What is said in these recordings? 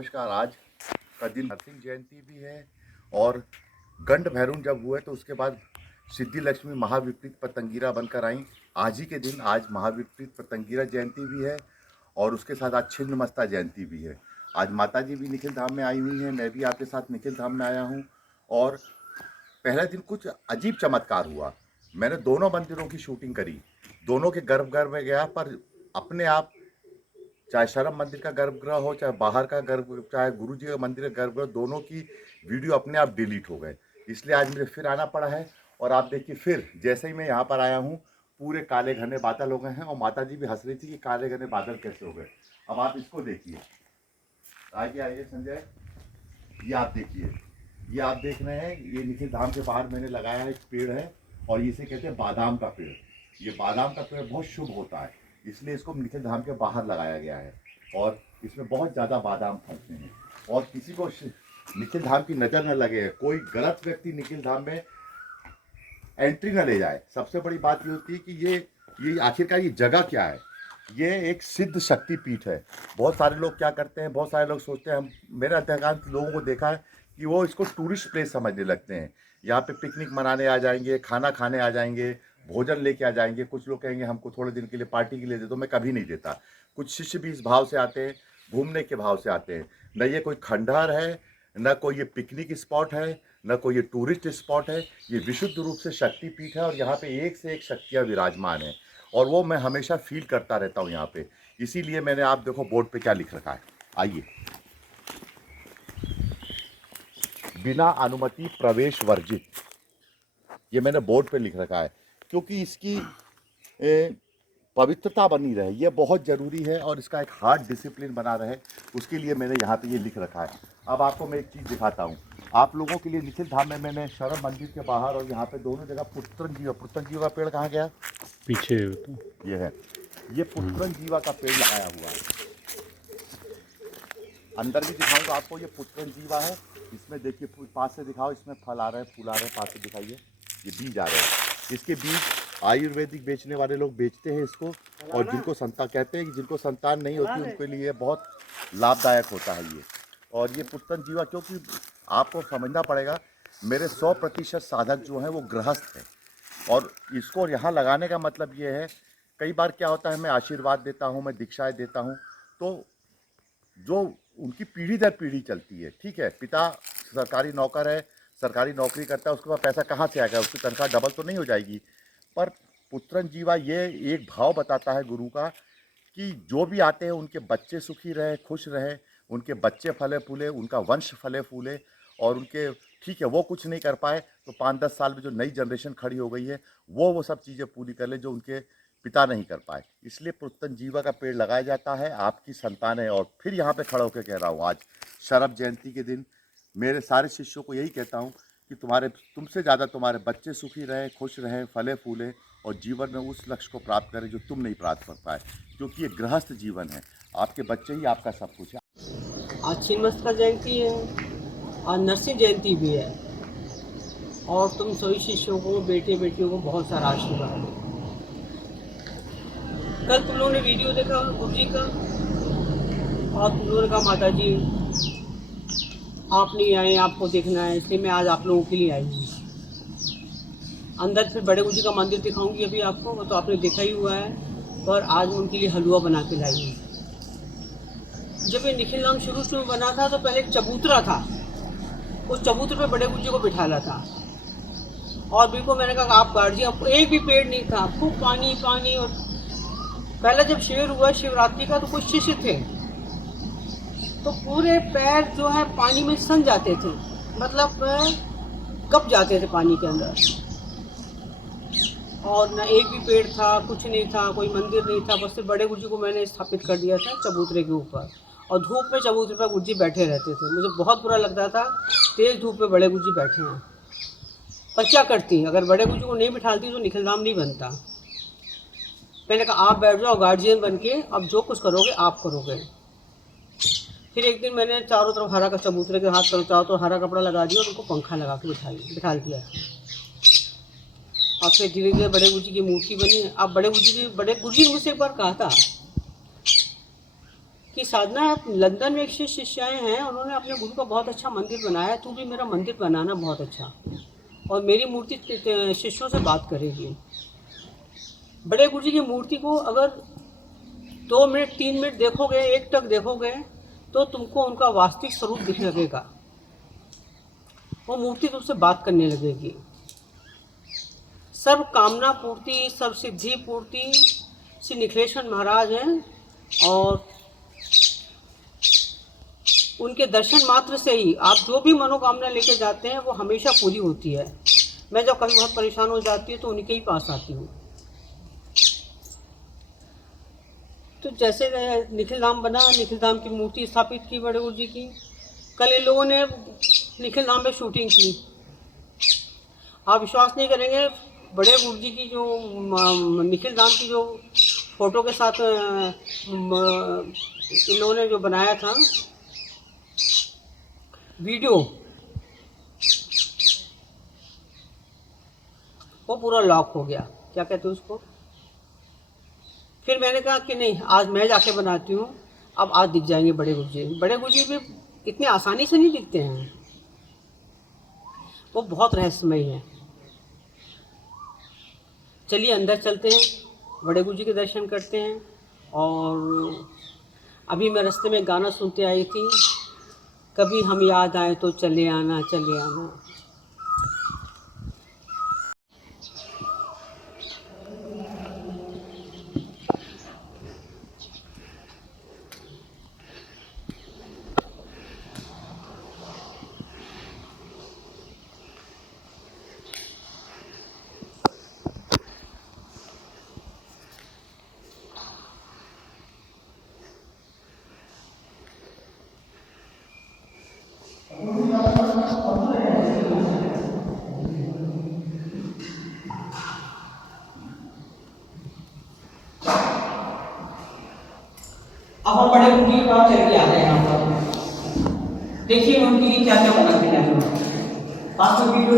नमस्कार। आज का दिन नरसिंह जयंती भी है और गंड भैरून जब हुए तो उसके बाद सिद्धि लक्ष्मी महाविपरीत पतंगीरा बनकर आई। आज ही के दिन आज महाविपरीत पतंगीरा जयंती भी है और उसके साथ आज छिन्नमस्ता जयंती भी है। आज माता जी भी निखिल धाम में आई हुई हैं, मैं भी आपके साथ निखिल धाम में आया हूँ। और पहले दिन कुछ अजीब चमत्कार हुआ। मैंने दोनों मंदिरों की शूटिंग करी, दोनों के गर्भगृह में गया, पर अपने आप चाहे शरम मंदिर का गर्भगृह हो, चाहे बाहर का गर्भ, चाहे गुरु जी का मंदिर का गर्भगृह, दोनों की वीडियो अपने आप डिलीट हो गए। इसलिए आज मुझे फिर आना पड़ा है। और आप देखिए, फिर जैसे ही मैं यहाँ पर आया हूँ पूरे काले घने बादल हो गए हैं और माता जी भी हंस रही थी कि काले घने बादल कैसे हो गए। अब आप इसको देखिए, आगे आइए संजय, ये आप देखिए, ये आप देख रहे हैं, ये निखिल धाम के बाहर मैंने लगाया है, एक पेड़ है और इसे कहते हैं बादाम का पेड़। ये बादाम का पेड़ बहुत शुभ होता है, इसलिए इसको निखिल धाम के बाहर लगाया गया है और इसमें बहुत ज़्यादा बादाम फलते हैं। और किसी को निखिल धाम की नज़र न लगे, कोई गलत व्यक्ति निखिल धाम में एंट्री न ले जाए। सबसे बड़ी बात ये होती है कि ये आखिरकार ये जगह क्या है। ये एक सिद्ध शक्ति पीठ है। बहुत सारे लोग क्या करते हैं, बहुत सारे लोग सोचते हैं, मेरे अधिकांश लोगों को देखा है कि वो इसको टूरिस्ट प्लेस समझने लगते हैं। यहाँ पे पिकनिक मनाने आ जाएंगे, खाना खाने आ जाएंगे, भोजन लेके आ जाएंगे। कुछ लोग कहेंगे हमको थोड़े दिन के लिए पार्टी के लिए दे दो, मैं कभी नहीं देता। कुछ शिष्य भी इस भाव से आते हैं, घूमने के भाव से आते हैं। न ये कोई खंडहर है, न कोई ये पिकनिक स्पॉट है, न कोई ये टूरिस्ट स्पॉट है। ये विशुद्ध रूप से शक्तिपीठ है और यहाँ पे एक से एक शक्तियाँ विराजमान हैं और वो मैं हमेशा फील करता रहता हूँ यहाँ पे। इसीलिए मैंने, आप देखो बोर्ड पे क्या लिख रखा है, आइए, बिना अनुमति प्रवेश वर्जित। ये मैंने बोर्ड पे लिख रखा है क्योंकि इसकी पवित्रता बनी रहे, ये बहुत ज़रूरी है और इसका एक हार्ड डिसिप्लिन बना रहे, उसके लिए मैंने यहाँ पे ये लिख रखा है। अब आपको मैं एक चीज़ दिखाता हूँ आप लोगों के लिए। निखिल धाम में मैंने शरम मंदिर के बाहर और यहाँ पे दोनों जगह पुत्रन जीवा का पेड़ कहाँ गया, पीछे ये है, ये पुत्रन जीवा का पेड़ लगाया हुआ है। अंदर भी दिखाऊंगा आपको, ये पुत्रन जीवा है। इसमें देखिए, पास से दिखाओ, इसमें फल आ रहे हैं, फूल आ रहे हैं, पास से दिखाइए, ये बीज आ रहे हैं। इसके बीज आयुर्वेदिक बेचने वाले लोग बेचते हैं इसको, और जिनको संतान कहते हैं कि जिनको संतान नहीं होती उनके लिए बहुत लाभदायक होता है ये। और ये पुत्रन जीवा, क्योंकि आपको समझना पड़ेगा, मेरे 100% साधक जो हैं वो गृहस्थ हैं और इसको यहाँ लगाने का मतलब ये है, कई बार क्या होता है, मैं आशीर्वाद देता हूँ, मैं दीक्षाएँ देता हूँ, तो जो उनकी पीढ़ी दर पीढ़ी चलती है, ठीक है, पिता सरकारी नौकर है, सरकारी नौकरी करता है, उसके बाद पैसा कहाँ से आएगा, उसकी तनख्वाह डबल तो नहीं हो जाएगी। पर पुत्रन जीवा ये एक भाव बताता है गुरु का कि जो भी आते हैं उनके बच्चे सुखी रहे, खुश रहे, उनके बच्चे फले फूले, उनका वंश फले फूले, और उनके, ठीक है, वो कुछ नहीं कर पाए तो 5-10 साल में जो नई जनरेशन खड़ी हो गई है वो सब चीज़ें पूरी कर ले जो उनके पिता नहीं कर पाए। इसलिए पुत्रन जीवा का पेड़ लगाया जाता है, आपकी संतान है। और फिर यहाँ पे खड़ा होकर कह रहा हूँ, आज शरद जयंती के दिन मेरे सारे शिष्यों को यही कहता हूँ कि तुमसे ज़्यादा तुम्हारे बच्चे सुखी रहें, खुश रहें, फले फूले और जीवन में उस लक्ष्य को प्राप्त करें जो तुम नहीं प्राप्त कर पाए, क्योंकि ये गृहस्थ जीवन है, आपके बच्चे ही आपका सब कुछ है। आज छिन्नमस्ता जयंती है, आज नरसिंह जयंती भी है और तुम सभी शिष्यों को, बेटे बेटियों को बहुत सारा आशीर्वाद है। कल तुम लोगों ने वीडियो देखा गुरु जी का और तुम लोगों ने कहा माता जी आप नहीं आए, आपको देखना है, इसलिए मैं आज आप लोगों के लिए आई हूँ। अंदर फिर बड़े गुरु जी का मंदिर दिखाऊंगी अभी आपको, वो तो आपने देखा ही हुआ है, पर आज मैं उनके लिए हलवा बना के लाई हूँ। जब ये निखिल धाम शुरू में बना था तो पहले एक चबूतरा था, उस चबूतरे पे बड़े गुरु जी को बिठाला था और बिल्कुल मैंने कहा आप गार्जियन, आपको एक भी पेड़ नहीं था, खूब पानी पानी। और पहले जब शिविर हुआ शिवरात्रि का तो कुछ शिष्य थे तो पूरे पैर जो है पानी में सन जाते थे, मतलब कप जाते थे पानी के अंदर, और न एक भी पेड़ था, कुछ नहीं था, कोई मंदिर नहीं था। बस बड़े गुरु जी को मैंने स्थापित कर दिया था चबूतरे के ऊपर और धूप में चबूतरे पर गुरु जी बैठे रहते थे। मुझे बहुत बुरा लगता था, तेज़ धूप में बड़े गुरु जी बैठे हैं, पर क्या करती, अगर बड़े गुरु जी को नहीं बिठाती तो निखिल धाम नहीं बनता। मैंने कहा आप बैठ जाओ गार्जियन बन के, अब जो कुछ करोगे आप करोगे। फिर एक दिन मैंने चारों तरफ हरा का, चबूतरे के हाथ चारों तरफ हरा कपड़ा लगा दिया और उनको पंखा लगा के बिठा दिया। और फिर धीरे धीरे बड़े गुरु जी की मूर्ति बनी। अब बड़े गुरु जी ने मुझसे एक बार कहा था कि साधना लंदन में एक शिष्याएँ हैं, उन्होंने अपने गुरु का बहुत अच्छा मंदिर बनाया, तू भी मेरा मंदिर बनाना बहुत अच्छा, और मेरी मूर्ति शिष्यों से बात करेगी। बड़े गुरु जी की मूर्ति को अगर 2 मिनट 3 मिनट देखोगे, एक टक देखोगे, तो तुमको उनका वास्तविक स्वरूप दिखने लगेगा। वो मूर्ति तुमसे बात करने लगेगी। सर्व कामना पूर्ति, सर्व सिद्धि पूर्ति श्री निखिलेश्वर महाराज हैं, और उनके दर्शन मात्र से ही आप जो भी मनोकामना लेके जाते हैं वो हमेशा पूरी होती है। मैं जब कभी बहुत परेशान हो जाती हूँ तो उनके ही पास आती हूँ। तो जैसे निखिल धाम बना, निखिल धाम की मूर्ति स्थापित की बड़े गुरु जी की। कल इन लोगों ने निखिल धाम में शूटिंग की। आप विश्वास नहीं करेंगे, बड़े गुरु जी की जो निखिल धाम की जो फोटो के साथ इन लोगों ने जो बनाया था वीडियो, वो पूरा लॉक हो गया। क्या कहते हैं उसको। फिर मैंने कहा कि नहीं, आज मैं जाके बनाती हूँ, अब आज दिख जाएंगे बड़े गुरु जी। बड़े गुरु जी भी इतने आसानी से नहीं दिखते हैं, वो बहुत रहस्यमय है। चलिए अंदर चलते हैं, बड़े गुरु जी के दर्शन करते हैं। और अभी मैं रास्ते में गाना सुनते आई थी, कभी हम याद आए तो चले आना चले आना। अब हम बड़े गुरु जी के पास चल के आ रहे हैं। यहाँ पर देखिए उनके लिए क्या क्या बना के लाए। पास में वीडियो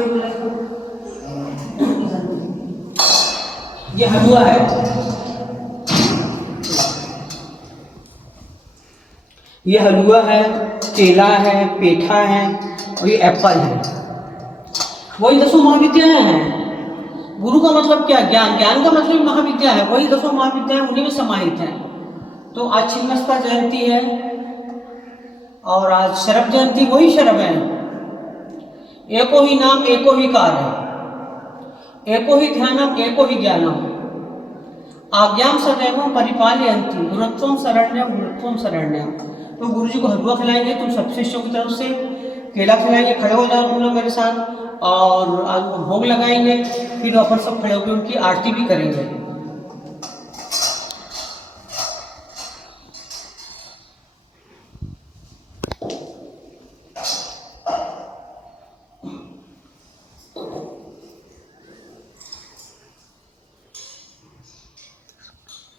ये हलवा है, ये हलवा है, केला है, पेठा है, और ये एप्पल है। वही 10 महाविद्याएं हैं। गुरु का मतलब क्या, ज्ञान, ज्ञान का मतलब महाविद्या है। वही 10 महाविद्याएं उन्हीं में समाहित हैं। तो आज छिन्नमस्ता जयंती है, और आज शरभ जयंती, वही शरभ है। एको ही नाम एको ही कार्य, एको ही ध्यानम एको ही ज्ञानम, आज्ञाम सदैवम परिपालयन्ति, गुरुत्वम शरण्यम गुरुत्वम शरण्यम। तो गुरु जी को हलवा खिलाएंगे, तुम सब शिष्यों की तरफ से केला खिलाएंगे, खड़े हो जाओ तुम लोग मेरे साथ, और आज भोग लगाएंगे। फिर अपन सब खड़े होकर उनकी आरती भी करेंगे।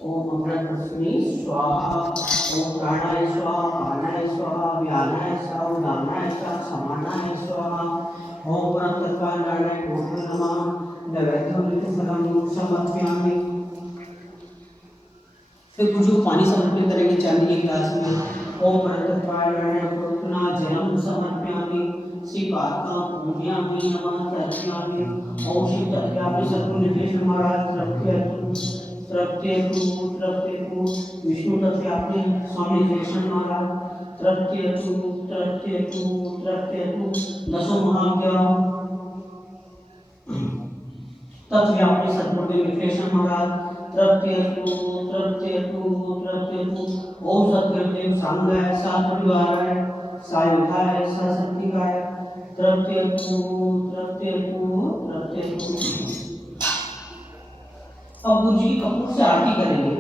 ओम अमृतस्मी स्वाहा, ओम प्राणाय स्वाहा, पानाय स्वाहा, व्यानाय स्वाहा, उदानाय स्वाहा, समानाय स्वाहा, ओम परमतत्वाय नमः, नैवेद्यं समर्पयामि। फिर गुरु जी को पानी समर्पित करेंगे चांदी के गिलास में। ओम परमतत्वाय जलम समर्पयामि, श्री पादका पूजयामि नमः तर्पयामि। ओम श्री तत्व्यापि सद्गुरु निखिलेश्वर महाराज तृप्त्यतु विष्णु तत्व्यापि स्वामी निखिलेश्वर महाराज तृप्त्यतु 10 महाज्ञा तत्व्यापि सद्गुरु निखिलेश्वर महाराज तृप्त्यतु। ओम सद्गुरुदेव सांगाय साधुवाय सायुधाय सशक्तिकाय तृप्त्यतु। अब गुरु जी की कपूर से आरती करेंगे।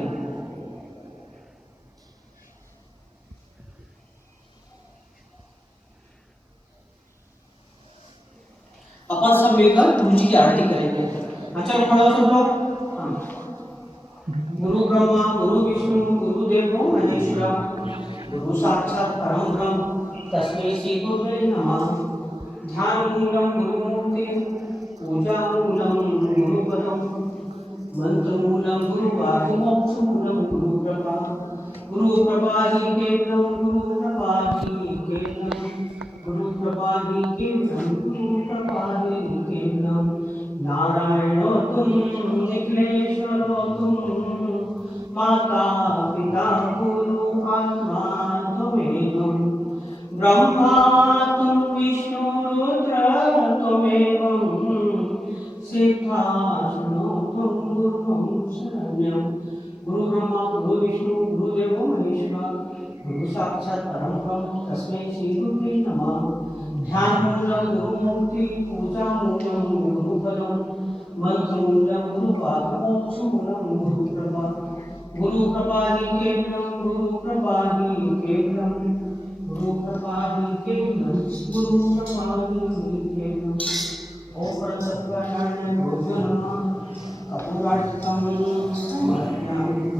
अपन सब मिलकर गुरु जी की आरती करेंगे। अच्छा खड़ा सब लोग। गुरु ब्रह्मा गुरु विष्णु गुरुदेवो महेश्वरा, गुरु साक्षात् परम ब्रह्म तस्मै श्री गुरुवे नमः। ध्यानमूलं गुरुमूर्तिं, पूजामूलं गुरुपदं, मंत्रमूलं गुरुवाक्यं, मोक्षमूलं गुरुकृपा। गुरु गुरु कृपा ही केवलम, गुरु कृपा ही केवलम, गुरु कृपा ही केवलम, गुरु कृपा ही केवलम। नारायण तुम निखिलेश्वर तुम, माता पिता गुरु आत्मा त्वमेव, ब्रह्मा तुम विष्णु रुद्र त्वमेव, सिद्धार्थ तुम गुरु शरण्यम। गुरु ब्रह्मा गुरु विष्णु गुरुदेवो महेश्वर, गुरु साक्षात् परम ब्रह्म तस्मै श्री गुरुवे नमः। ध्यान मूलम गुरु मूर्ति, पूजा मूलम गुरु पदम, मंत्र मूलम गुरु पाद, मोक्ष मूलम गुरु कृपा। गुरु कृपा ही केवलम, गुरु कृपा ही केवलम, गुरु कृपा ही केवलम, गुरु कृपा ही केवलम। ओम परतत्वाय गुरुभ्यो नमः। कपूरार्चितं समर्पयामि।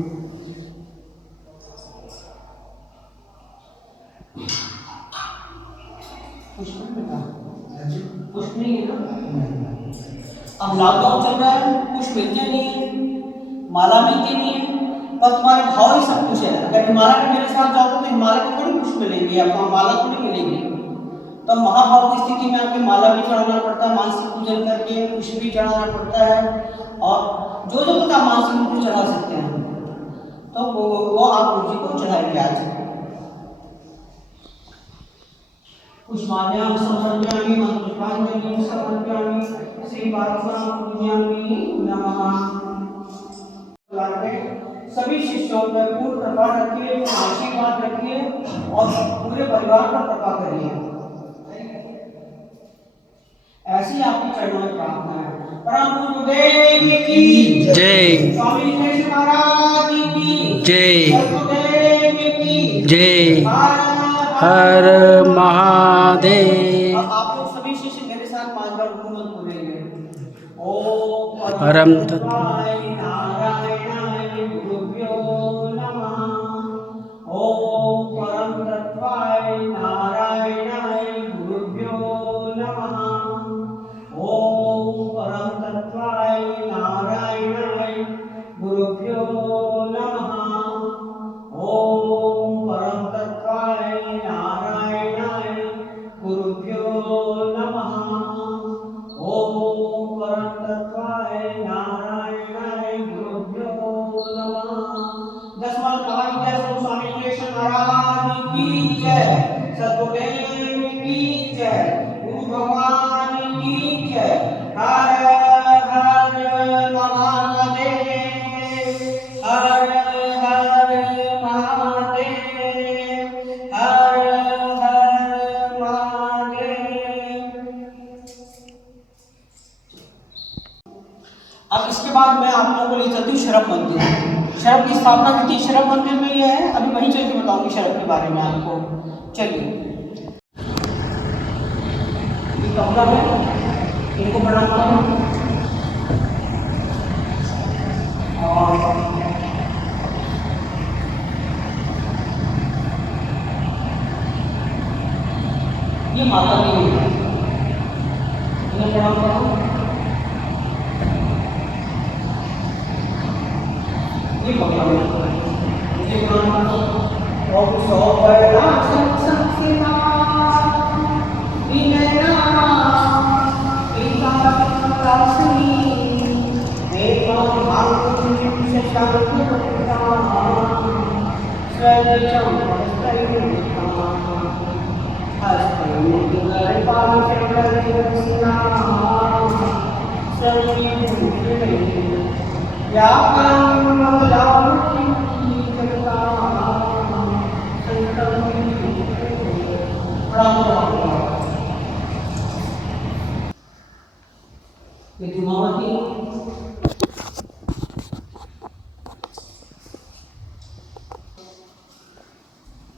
कुछ नहीं है ना। अब लॉकडाउन चल रहा है, कुछ मिलते नहीं है, माला मिलती नहीं है, पर तुम्हारे भाव ही सब कुछ है। अगर हिमालय में मेरे साथ जाओगे तो हिमालय को थोड़ी कुछ मिलेगी, आपको माला थोड़ी मिलेगी। तो महाभाव की स्थिति में आपको माला भी चढ़ाना पड़ता है, मानसिक पूजन करके कुछ भी चढ़ाना पड़ता है, और जो जो कुछ आप मानसिक पूजन चढ़ा सकते हैं तो वो आप गुरु जी को चढ़ाएंगे। आज पुष्पांजलि समर्पयामि, मंत्रपुष्पांजलि समर्पयामि, श्री पादुकाभ्यामि नमः। सभी शिष्यों पर पूर्ण कृपा रखिए, आशीर्वाद रखिए और पूरे परिवार पर कृपा करिए। ऐसी आपकी चरणों में प्रार्थना है। परम गुरुदेव की जय, स्वामी गणेश महाराज की जय, गुरुदेव की जय। हर महादेव। अब आप लोग सभी शिष्य मेरे साथ 5 बार गुरु मंत्र बोलेंगे। ओम परम तत्व नारायणाय गुरुभ्यो नमः। ओम परम तत्वाय नारायणाय गुरुभ्यो नमः। ओम परम तत्वाय नारायणाय गुरुभ्यो नमः। ओम परम तत्वाय नारायणाय गुरुभ्यो नमः। ओम परम तत्वाय नारायणाय गुरुभ्यो नमः। 10 बार कहा जय श्री स्वामी गणेश महाराज की जय, सद्गुरुदेव की जय, गुरु भगवान की जय। हर हर महादेव, हर हर महादेव, हर हर महादेव। अब इसके बाद मैं आप लोगों को ले चलती हूँ शरभ मंदिर। शरभ की स्थापना की थी शरभ मंदिर में ये है, अभी वहीं चल के बताऊंगी शरभ के बारे में आपको। चलिए, ये कमला है, इनको प्रणाम करो। और ये माता की है, इन्हें प्रणाम करो। ये कमला है, इसे प्रणाम करो। और सौ बड़ा सत्संग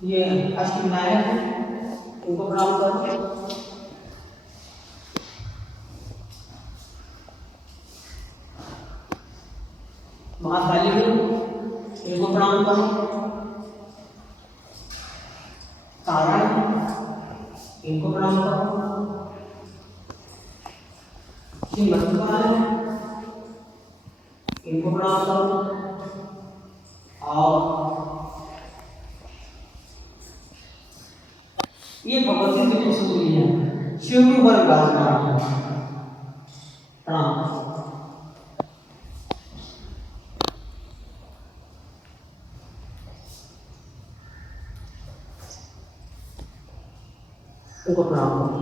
ये अष्टविनायक है, उनको प्रणाम करो। महाकाली है, इनको प्रणाम करो। तारा है, इनको प्रणाम करो। श्री मधुका है, इनको प्रणाम करो। और ये भगवती त्रिपुरी है, शिव के ऊपर विराजमान है। प्रणाम। उनको प्रणाम करो।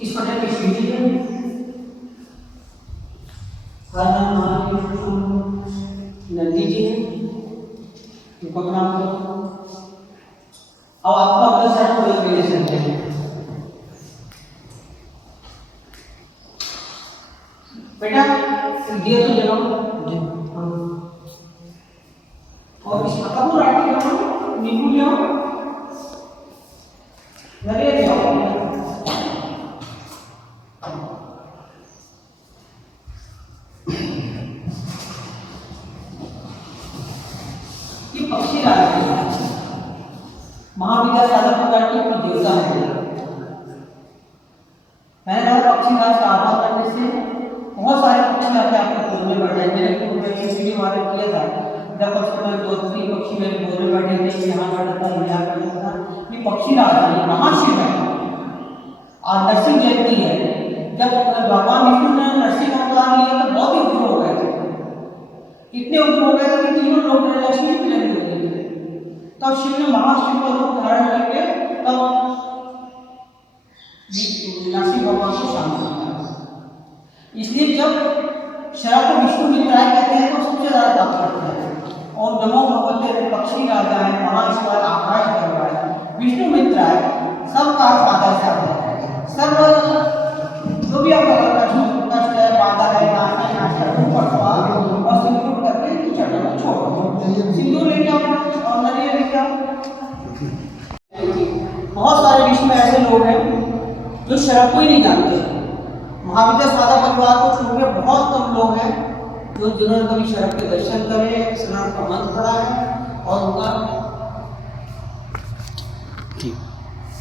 इस पटल की शिवजी है, हर नाम महादेव नंदी जी है, उनको प्रणाम करो। अब आपका अपना साइड को मेरे से हैं बेटा, दिए तो जलाओ जी। और इस पत्ता को राइट करो, नींबू ले आओ, नरियल ले आओ। ये पक्षी राज है, महाविद्या साधक प्रकार की देवता है। मैंने कहा पक्षी राज का आह्वान करने से बहुत सारे पक्षी आके आपके गोद में बैठ जाएंगे। मैंने पूर्व में एक वीडियो वायरल किया था, जब पक्षी में 2-3 पक्षी मेरे गोद में बैठे थे, यहाँ बैठा था, यहाँ बैठा था। ये पक्षी राज है, महाशिव है। और नरसिंह जयंती है, जब भगवान विष्णु ने नरसिंह अवतार लिया तो बहुत ही उग्र हो गए थे। इतने उग्र हो गए थे कि तीनों लोग लक्ष्मी की लगी हो गई थे। तब शिव ने महाशिव का रूप धारण करके तब नरसिंह भगवान को शांत किया। इसलिए जब शराब को विष्णु मित्राय कहते हैं तो सबसे ज्यादा ताप करते हैं। और नमो भगवते पक्षी राजा है, महाईश्वर आकाश गंगा विष्णु मित्राय सबका फादर से आता है। सर्व जो भी आपका कष्ट है, बाधा है, नाश है, ऊपर सवार और सिंदूर करके चढ़ाना छोड़ो। सिंदूर लेके आओ और नरियल लेके आओ। बहुत सारे विश्व में ऐसे लोग हैं जो शराब को ही नहीं जानते। महाविद्या साधा परिवार को छोड़ के बहुत कम लोग हैं जो जिन्होंने कभी शराब के दर्शन करे, स्नान का मंत्र पढ़ा है और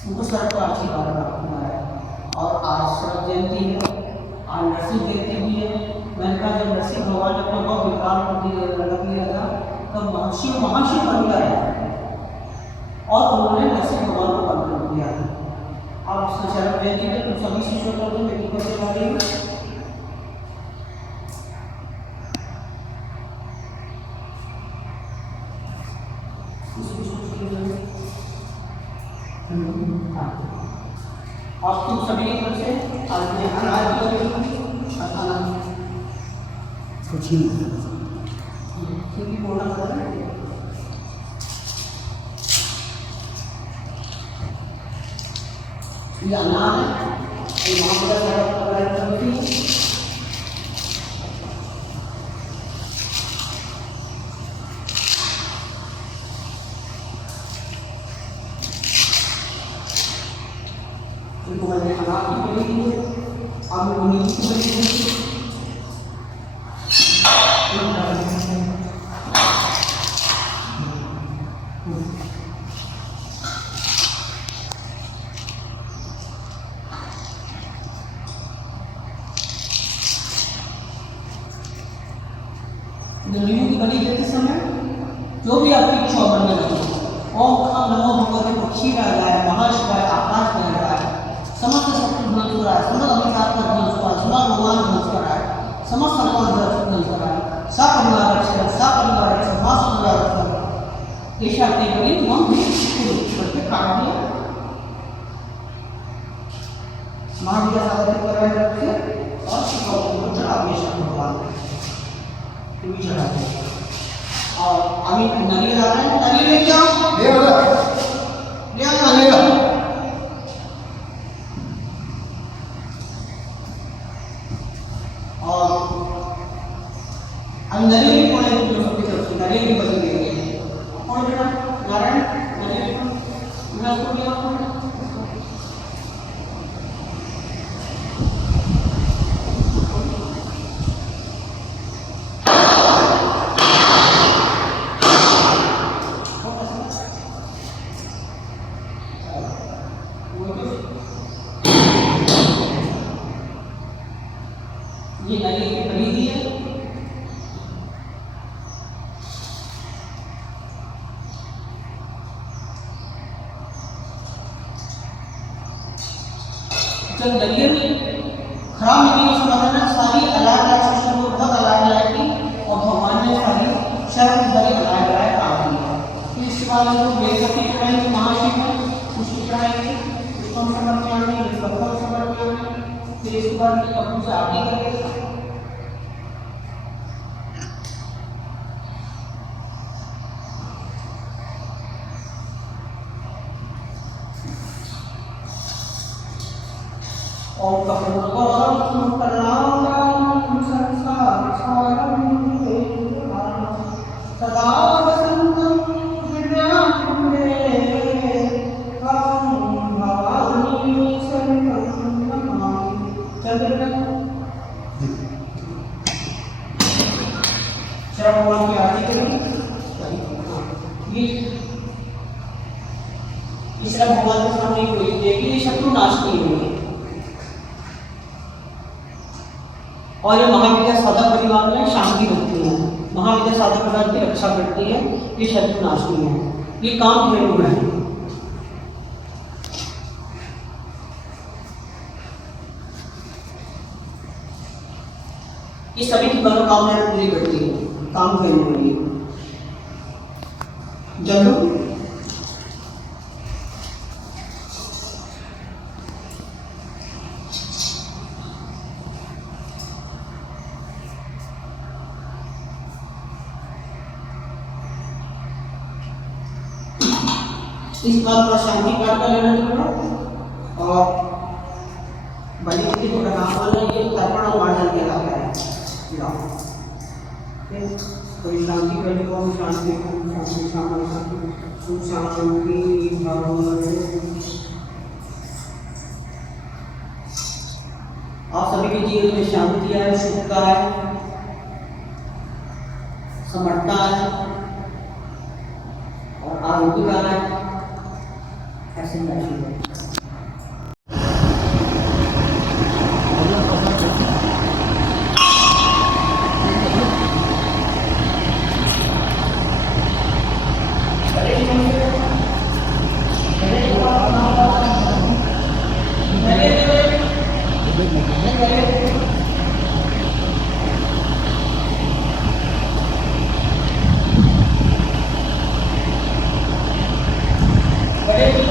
उनको शराब का आशीर्वाद प्राप्त हुआ है। और आज शरद जयंती है, आज नरसिंह जयंती भी है। मैंने कहा जब नरसिंह भगवान ने अपना बहुत विकराल रख लिया था तब महाशिव बन गया और उन्होंने नरसिंह भगवान को बंद कर दिया था। अब शरद जयंती में तुम सभी शिष्यों को तो मेरी को सेवा देंगे। और तुम सभी की तरफ से आज अनाज कुछ ही बोलना पड़ रहा है। ये अनाज है, ये उनको मैंने अनाज की बलि दी है, अब मैं उन्हीं की बलि दूँगी। नींबू की बलि देते समय जो भी आपकी इच्छा बनने लगे, ओम नमो भगवते पक्षी राजाय महाशिवाय आकाश गंगाय समस्त शत्रु ध्वंस कराय, समस्त अभिशाप का ध्वंस कराय, समस्त भगवान ध्वंस कराय, समस्त सर्वान ध्वंस कराय, सब परिवार रक्षक मास परिवार रक्षक। ये शब्द बलि हम भी करके काट दिया। महाविद्या साधक कराय रखे और शिकाओं को चढ़ा दिया भगवान भी चढ़ाते हैं। और अभी नरियल आ रहा है, नरियल लेके आओ, ले आओ नरियल। और हम नरियल भी पढ़े तो सबकी तरफ से नरियल भी बदल देंगे। और बेटा नारायण नरियल को ले आओ। जब दलिया में खराब निकली उसका मतलब है सारी अलग-अलग सिस्टम को बहुत अलग-अलग की और भगवान ने सारी शर्म भरी अलग-अलग काम किया। फिर इसके बाद हम लोग वेदवती पढ़ाएंगे, महाशिव है उसकी पढ़ाएंगे, उसको हम समझ में आएंगे, विश्वकर्मा समझ में आएंगे। फिर इसके बाद कपूर से आरती करेंगे। और कपूर कलाम संसार सारम सदा वसंतम हृदयाम्बरे त्वां भवानी शरणं नमामि। श्रवण भगवान की आरती करें। इस तरह भगवान के सामने कोई देखिए शत्रु नाश नहीं हुए और ये महाविद्या साधक परिवार में शांति रखती है। महाविद्या साधक परिवार की रक्षा करती है। ये शत्रु नाशनी है। ये काम धेनु है। ये सभी की मनोकामनाएं पूरी करती है। काम धेनु है ये। जलो इस बात पर शांति पाठ कर लेना चाहिए और बलि को प्रणाम करना। ये तर्पण और मार्जन के लाता है। कोई शांति करने को शांति शांति शांति आप सभी के जीवन में शांति है, सुखता है, समर्थता है और आरोग्य का है। ऐसे बैठिए।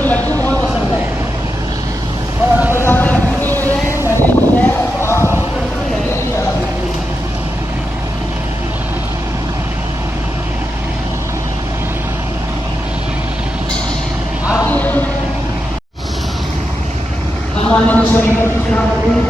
लड्डू बहुत पसंद है और अगर आप लड्डू नहीं मिल रहे हैं गले में है तो आप लड्डू गले में चढ़ा सकते हैं। आगे हमारे शरीर पर चढ़ा करते हैं।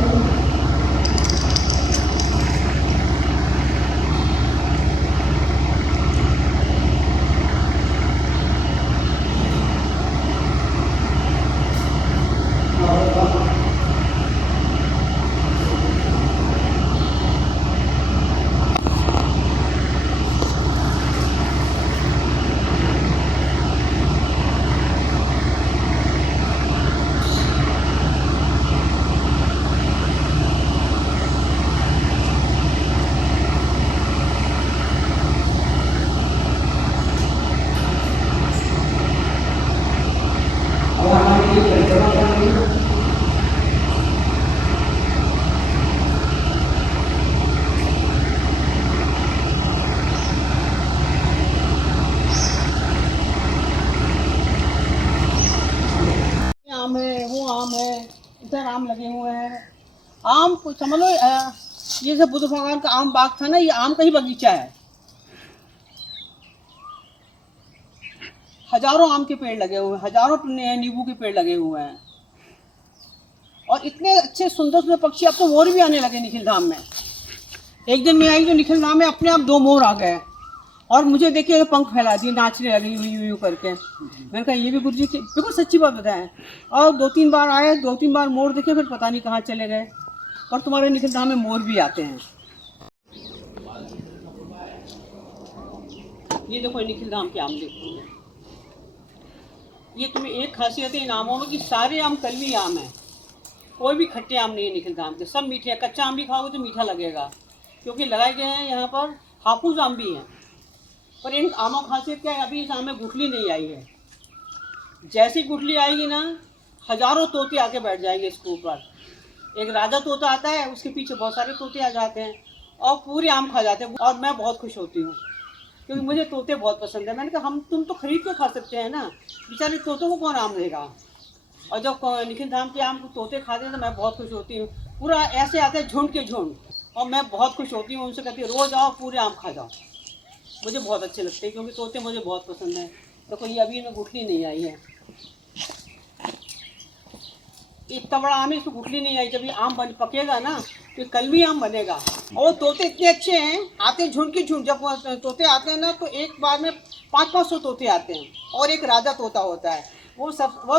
आम है, वो आम है, इधर आम लगे हुए हैं। आम को समझ लो ये सब बुद्ध भगवान का आम बाग था ना, ये आम का ही बगीचा है। हजारों आम के पेड़ लगे हुए हैं, हजारों नींबू के पेड़ लगे हुए हैं और इतने अच्छे सुंदर सुंदर पक्षी। अब तो मोर भी आने लगे निखिल धाम में। एक दिन मैं आई तो निखिल धाम में अपने आप 2 मोर आ गए और मुझे देखिए पंख फैला दिए, नाचने लगे यूं करके। मैंने कहा ये भी गुरु जी की बिल्कुल सच्ची बात बताएं। और 2-3 बार आए, 2-3 बार मोर देखे, फिर पता नहीं कहाँ चले गए। और तुम्हारे निखिल धाम में मोर भी आते हैं। ये देखो निखिल धाम के आम देखो। ये तुम्हें एक खासियत है इन आमों में कि सारे आम कलमी आम हैं। कोई भी खट्टे आम नहीं है निखिल धाम के, सब मीठे हैं। कच्चा आम भी खाओगे तो मीठा लगेगा क्योंकि लगाए गए हैं यहाँ पर हापुस आम भी हैं। पर इन आमों की खासियत क्या है, अभी इस आम में गुठली नहीं आई है। जैसी गुठली आएगी ना, हजारों तोते आके बैठ जाएंगे इसके ऊपर एक राजा तोता आता है, उसके पीछे बहुत सारे तोते आ जाते हैं और पूरे आम खा जाते हैं, और मैं बहुत खुश होती हूँ क्योंकि मुझे तोते बहुत पसंद है। मैंने कहा हम तुम तो खरीद के खा सकते हैं ना, बेचारे तोतों को कौन आम देगा। और जब निखिल धाम के आम को तोते खाते हैं तो मैं बहुत खुश होती हूँ। पूरा ऐसे आते हैं झुंड के झुंड, और मैं बहुत खुश होती हूँ, उनसे कहती हूँ रोज़ आओ पूरे आम खा जाओ। मुझे बहुत अच्छे लगते हैं क्योंकि तोते मुझे बहुत पसंद हैं। तो कोई अभी इनमें गुठली नहीं आई है, इतना बड़ा आम है, इसको गुठली नहीं आई। जब ये आम बन पकेगा ना तो कल भी आम बनेगा। और तोते इतने अच्छे हैं, आते हैं झुंड की झुंड। जब तोते आते हैं ना तो एक बार में 500-500 तोते आते हैं, और एक राजा तोता होता है, वो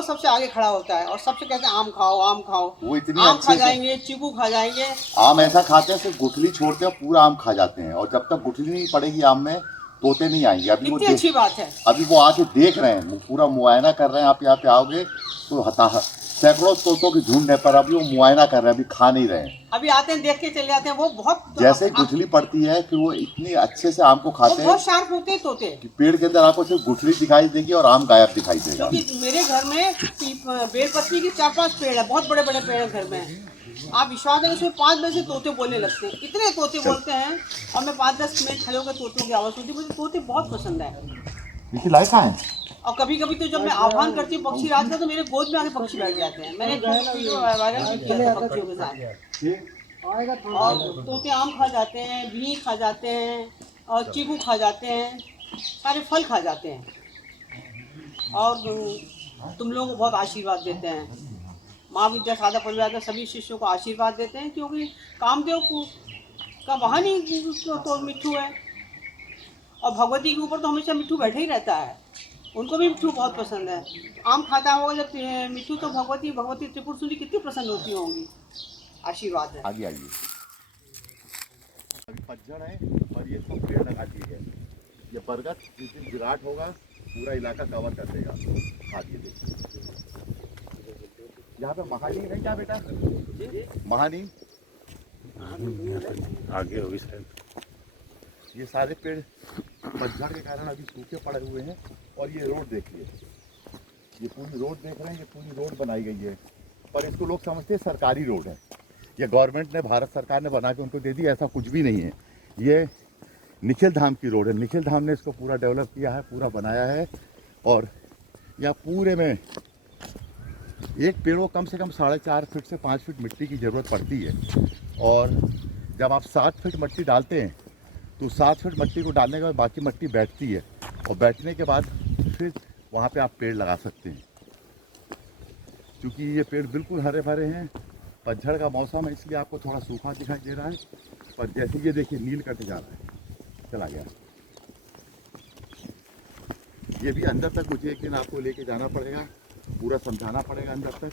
सबसे आगे खड़ा होता है और सबसे कहते हैं आम खाओ आम खाओ। वो इतनी आम अच्छे खा से जाएंगे, चीकू खा जाएंगे। आम ऐसा खाते हैं, सिर्फ गुठली छोड़ते हैं पूरा आम खा जाते हैं, और जब तक गुठली नहीं पड़ेगी आम में तोते नहीं आएंगे। अभी कितनी अच्छी बात है। अभी वो आके देख रहे हैं, पूरा मुआयना कर रहे हैं। आप यहाँ पे आओगे तो सैकड़ों तोतों की झुंड है, पर अभी वो मुआयना कर रहे हैं, अभी खा नहीं रहे हैं। अभी आते हैं, देख के चले जाते हैं। वो बहुत जैसे ही गुठली पड़ती है फिर वो इतनी अच्छे से आम को खाते हैं, बहुत शार्प होते हैं तोते। कि पेड़ के अंदर आपको सिर्फ गुठली दिखाई देगी और आम गायब दिखाई देगा। क्योंकि मेरे घर में बेलपत्ती की 4-5 पेड़ है, बहुत बड़े बड़े पेड़ है घर में। आप विश्वास करें, उसमें 5 बजे से तोते बोलने लगते हैं, इतने तोते बोलते हैं। और मैं 5-10 मिनट खड़े होकर तोतों की आवाज़ सुनती हूँ। मुझे तोते बहुत पसंद है। लाइक है। और कभी कभी तो जब मैं आह्वान करती हूँ पक्षी रात का, तो मेरे गोद में आके पक्षी बैठ जाते हैं। मैंने वीडियो वायरल भी किया था पक्षियों के साथ। और तोते आम खा जाते हैं, भी खा जाते हैं, और चीकू खा जाते हैं, सारे फल खा जाते हैं। और तुम लोगों को बहुत आशीर्वाद देते हैं। माँ विद्या साधा परिवार के सभी शिष्यों को आशीर्वाद देते हैं, क्योंकि कामदेव का वाहन ही तो मिट्ठू है, और भगवती के ऊपर तो हमेशा मिट्ठू बैठे ही रहता है। उनको भी मिट्ठू बहुत पसंद है। आम खाता होगा जब मिट्ठू, तो भगवती त्रिपुर सुंदरी कितनी प्रसन्न होती होंगी। आशीर्वाद है। आगे आइए। अभी पतझड़ है और ये सब पेड़ लगा दिए गए। ये बरगद जिस दिन विराट होगा पूरा इलाका कवर कर देगा। आगे देखिए, यहाँ पे महानीम है क्या बेटा? महानीम आगे होगी शायद। ये सारे पेड़ पतझड़ के कारण अभी सूखे पड़े हुए हैं। और ये रोड देखिए, ये पूरी रोड देख रहे हैं, ये पूरी रोड बनाई गई है, पर इसको लोग समझते हैं सरकारी रोड है। ये गवर्नमेंट ने, भारत सरकार ने बना के उनको दे दी, ऐसा कुछ भी नहीं है। ये निखिल धाम की रोड है। निखिल धाम ने इसको पूरा डेवलप किया है, पूरा बनाया है। और यहाँ पूरे में एक पेड़ को कम से कम 4.5 फीट से 5 फीट मिट्टी की ज़रूरत पड़ती है। और जब आप 7 फीट मिट्टी डालते हैं तो 7 फीट मिट्टी को डालने के बाद बाकी मिट्टी बैठती है, और बैठने के बाद फिर वहाँ पे आप पेड़ लगा सकते हैं। क्योंकि ये पेड़ बिल्कुल हरे भरे हैं। पतझड़ का मौसम है इसलिए आपको थोड़ा सूखा दिखाई दे रहा है, पर जैसे ये देखिए नील कट जा रहा है, चला गया। ये भी अंदर तक मुझे एक दिन आपको लेके जाना पड़ेगा, पूरा समझाना पड़ेगा अंदर तक।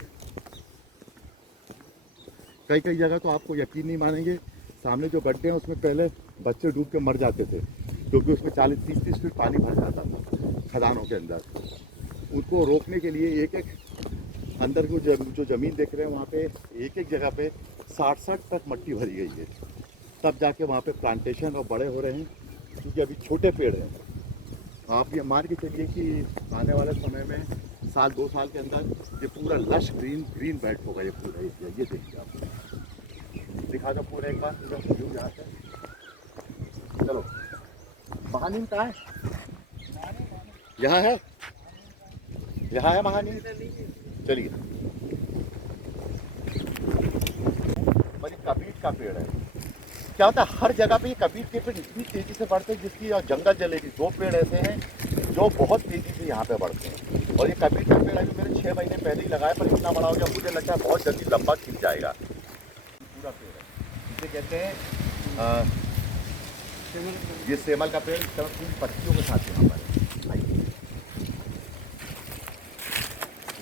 कई कई जगह तो आपको यकीन नहीं मानेंगे, सामने जो गड्ढे हैं उसमें पहले बच्चे डूब के मर जाते थे, क्योंकि उसमें 40-30 फीट पानी भर जाता था खदानों के अंदर। उनको रोकने के लिए एक अंदर को जो ज़मीन देख रहे हैं वहाँ पे एक जगह पे 60 तक मिट्टी भरी गई है, तब जाके वहाँ पे प्लांटेशन और बड़े हो रहे हैं। क्योंकि अभी छोटे पेड़ हैं। आप ये मान के चलिए कि आने वाले समय में 1-2 साल के अंदर ये पूरा लश ग्रीन बेल्ट होगा। ये पूरा एरिया, ये देखिए आप, दिखा दो पूरा एक बार पूरा व्यू यहाँ से। चलो, महानीम कहाँ है? यहाँ है, यहाँ है महानीम। चलिए, पर ये कबीर का पेड़ है। क्या होता है, हर जगह पे ये कबीर के पेड़ इतनी तेजी से बढ़ते हैं जिसकी जंगल जलेगी। 2 पेड़ ऐसे हैं जो बहुत तेजी से यहाँ पे बढ़ते हैं। और ये कबीर का पेड़ अभी मैंने 6 महीने पहले ही लगाया, पर इतना बड़ा हो गया, मुझे लगता है बहुत जल्दी लंबा खिंच जाएगा। पूरा पेड़ है, इसे कहते हैं ये सेमल का पेड़। पूरी पत्तियों के साथ यहाँ पर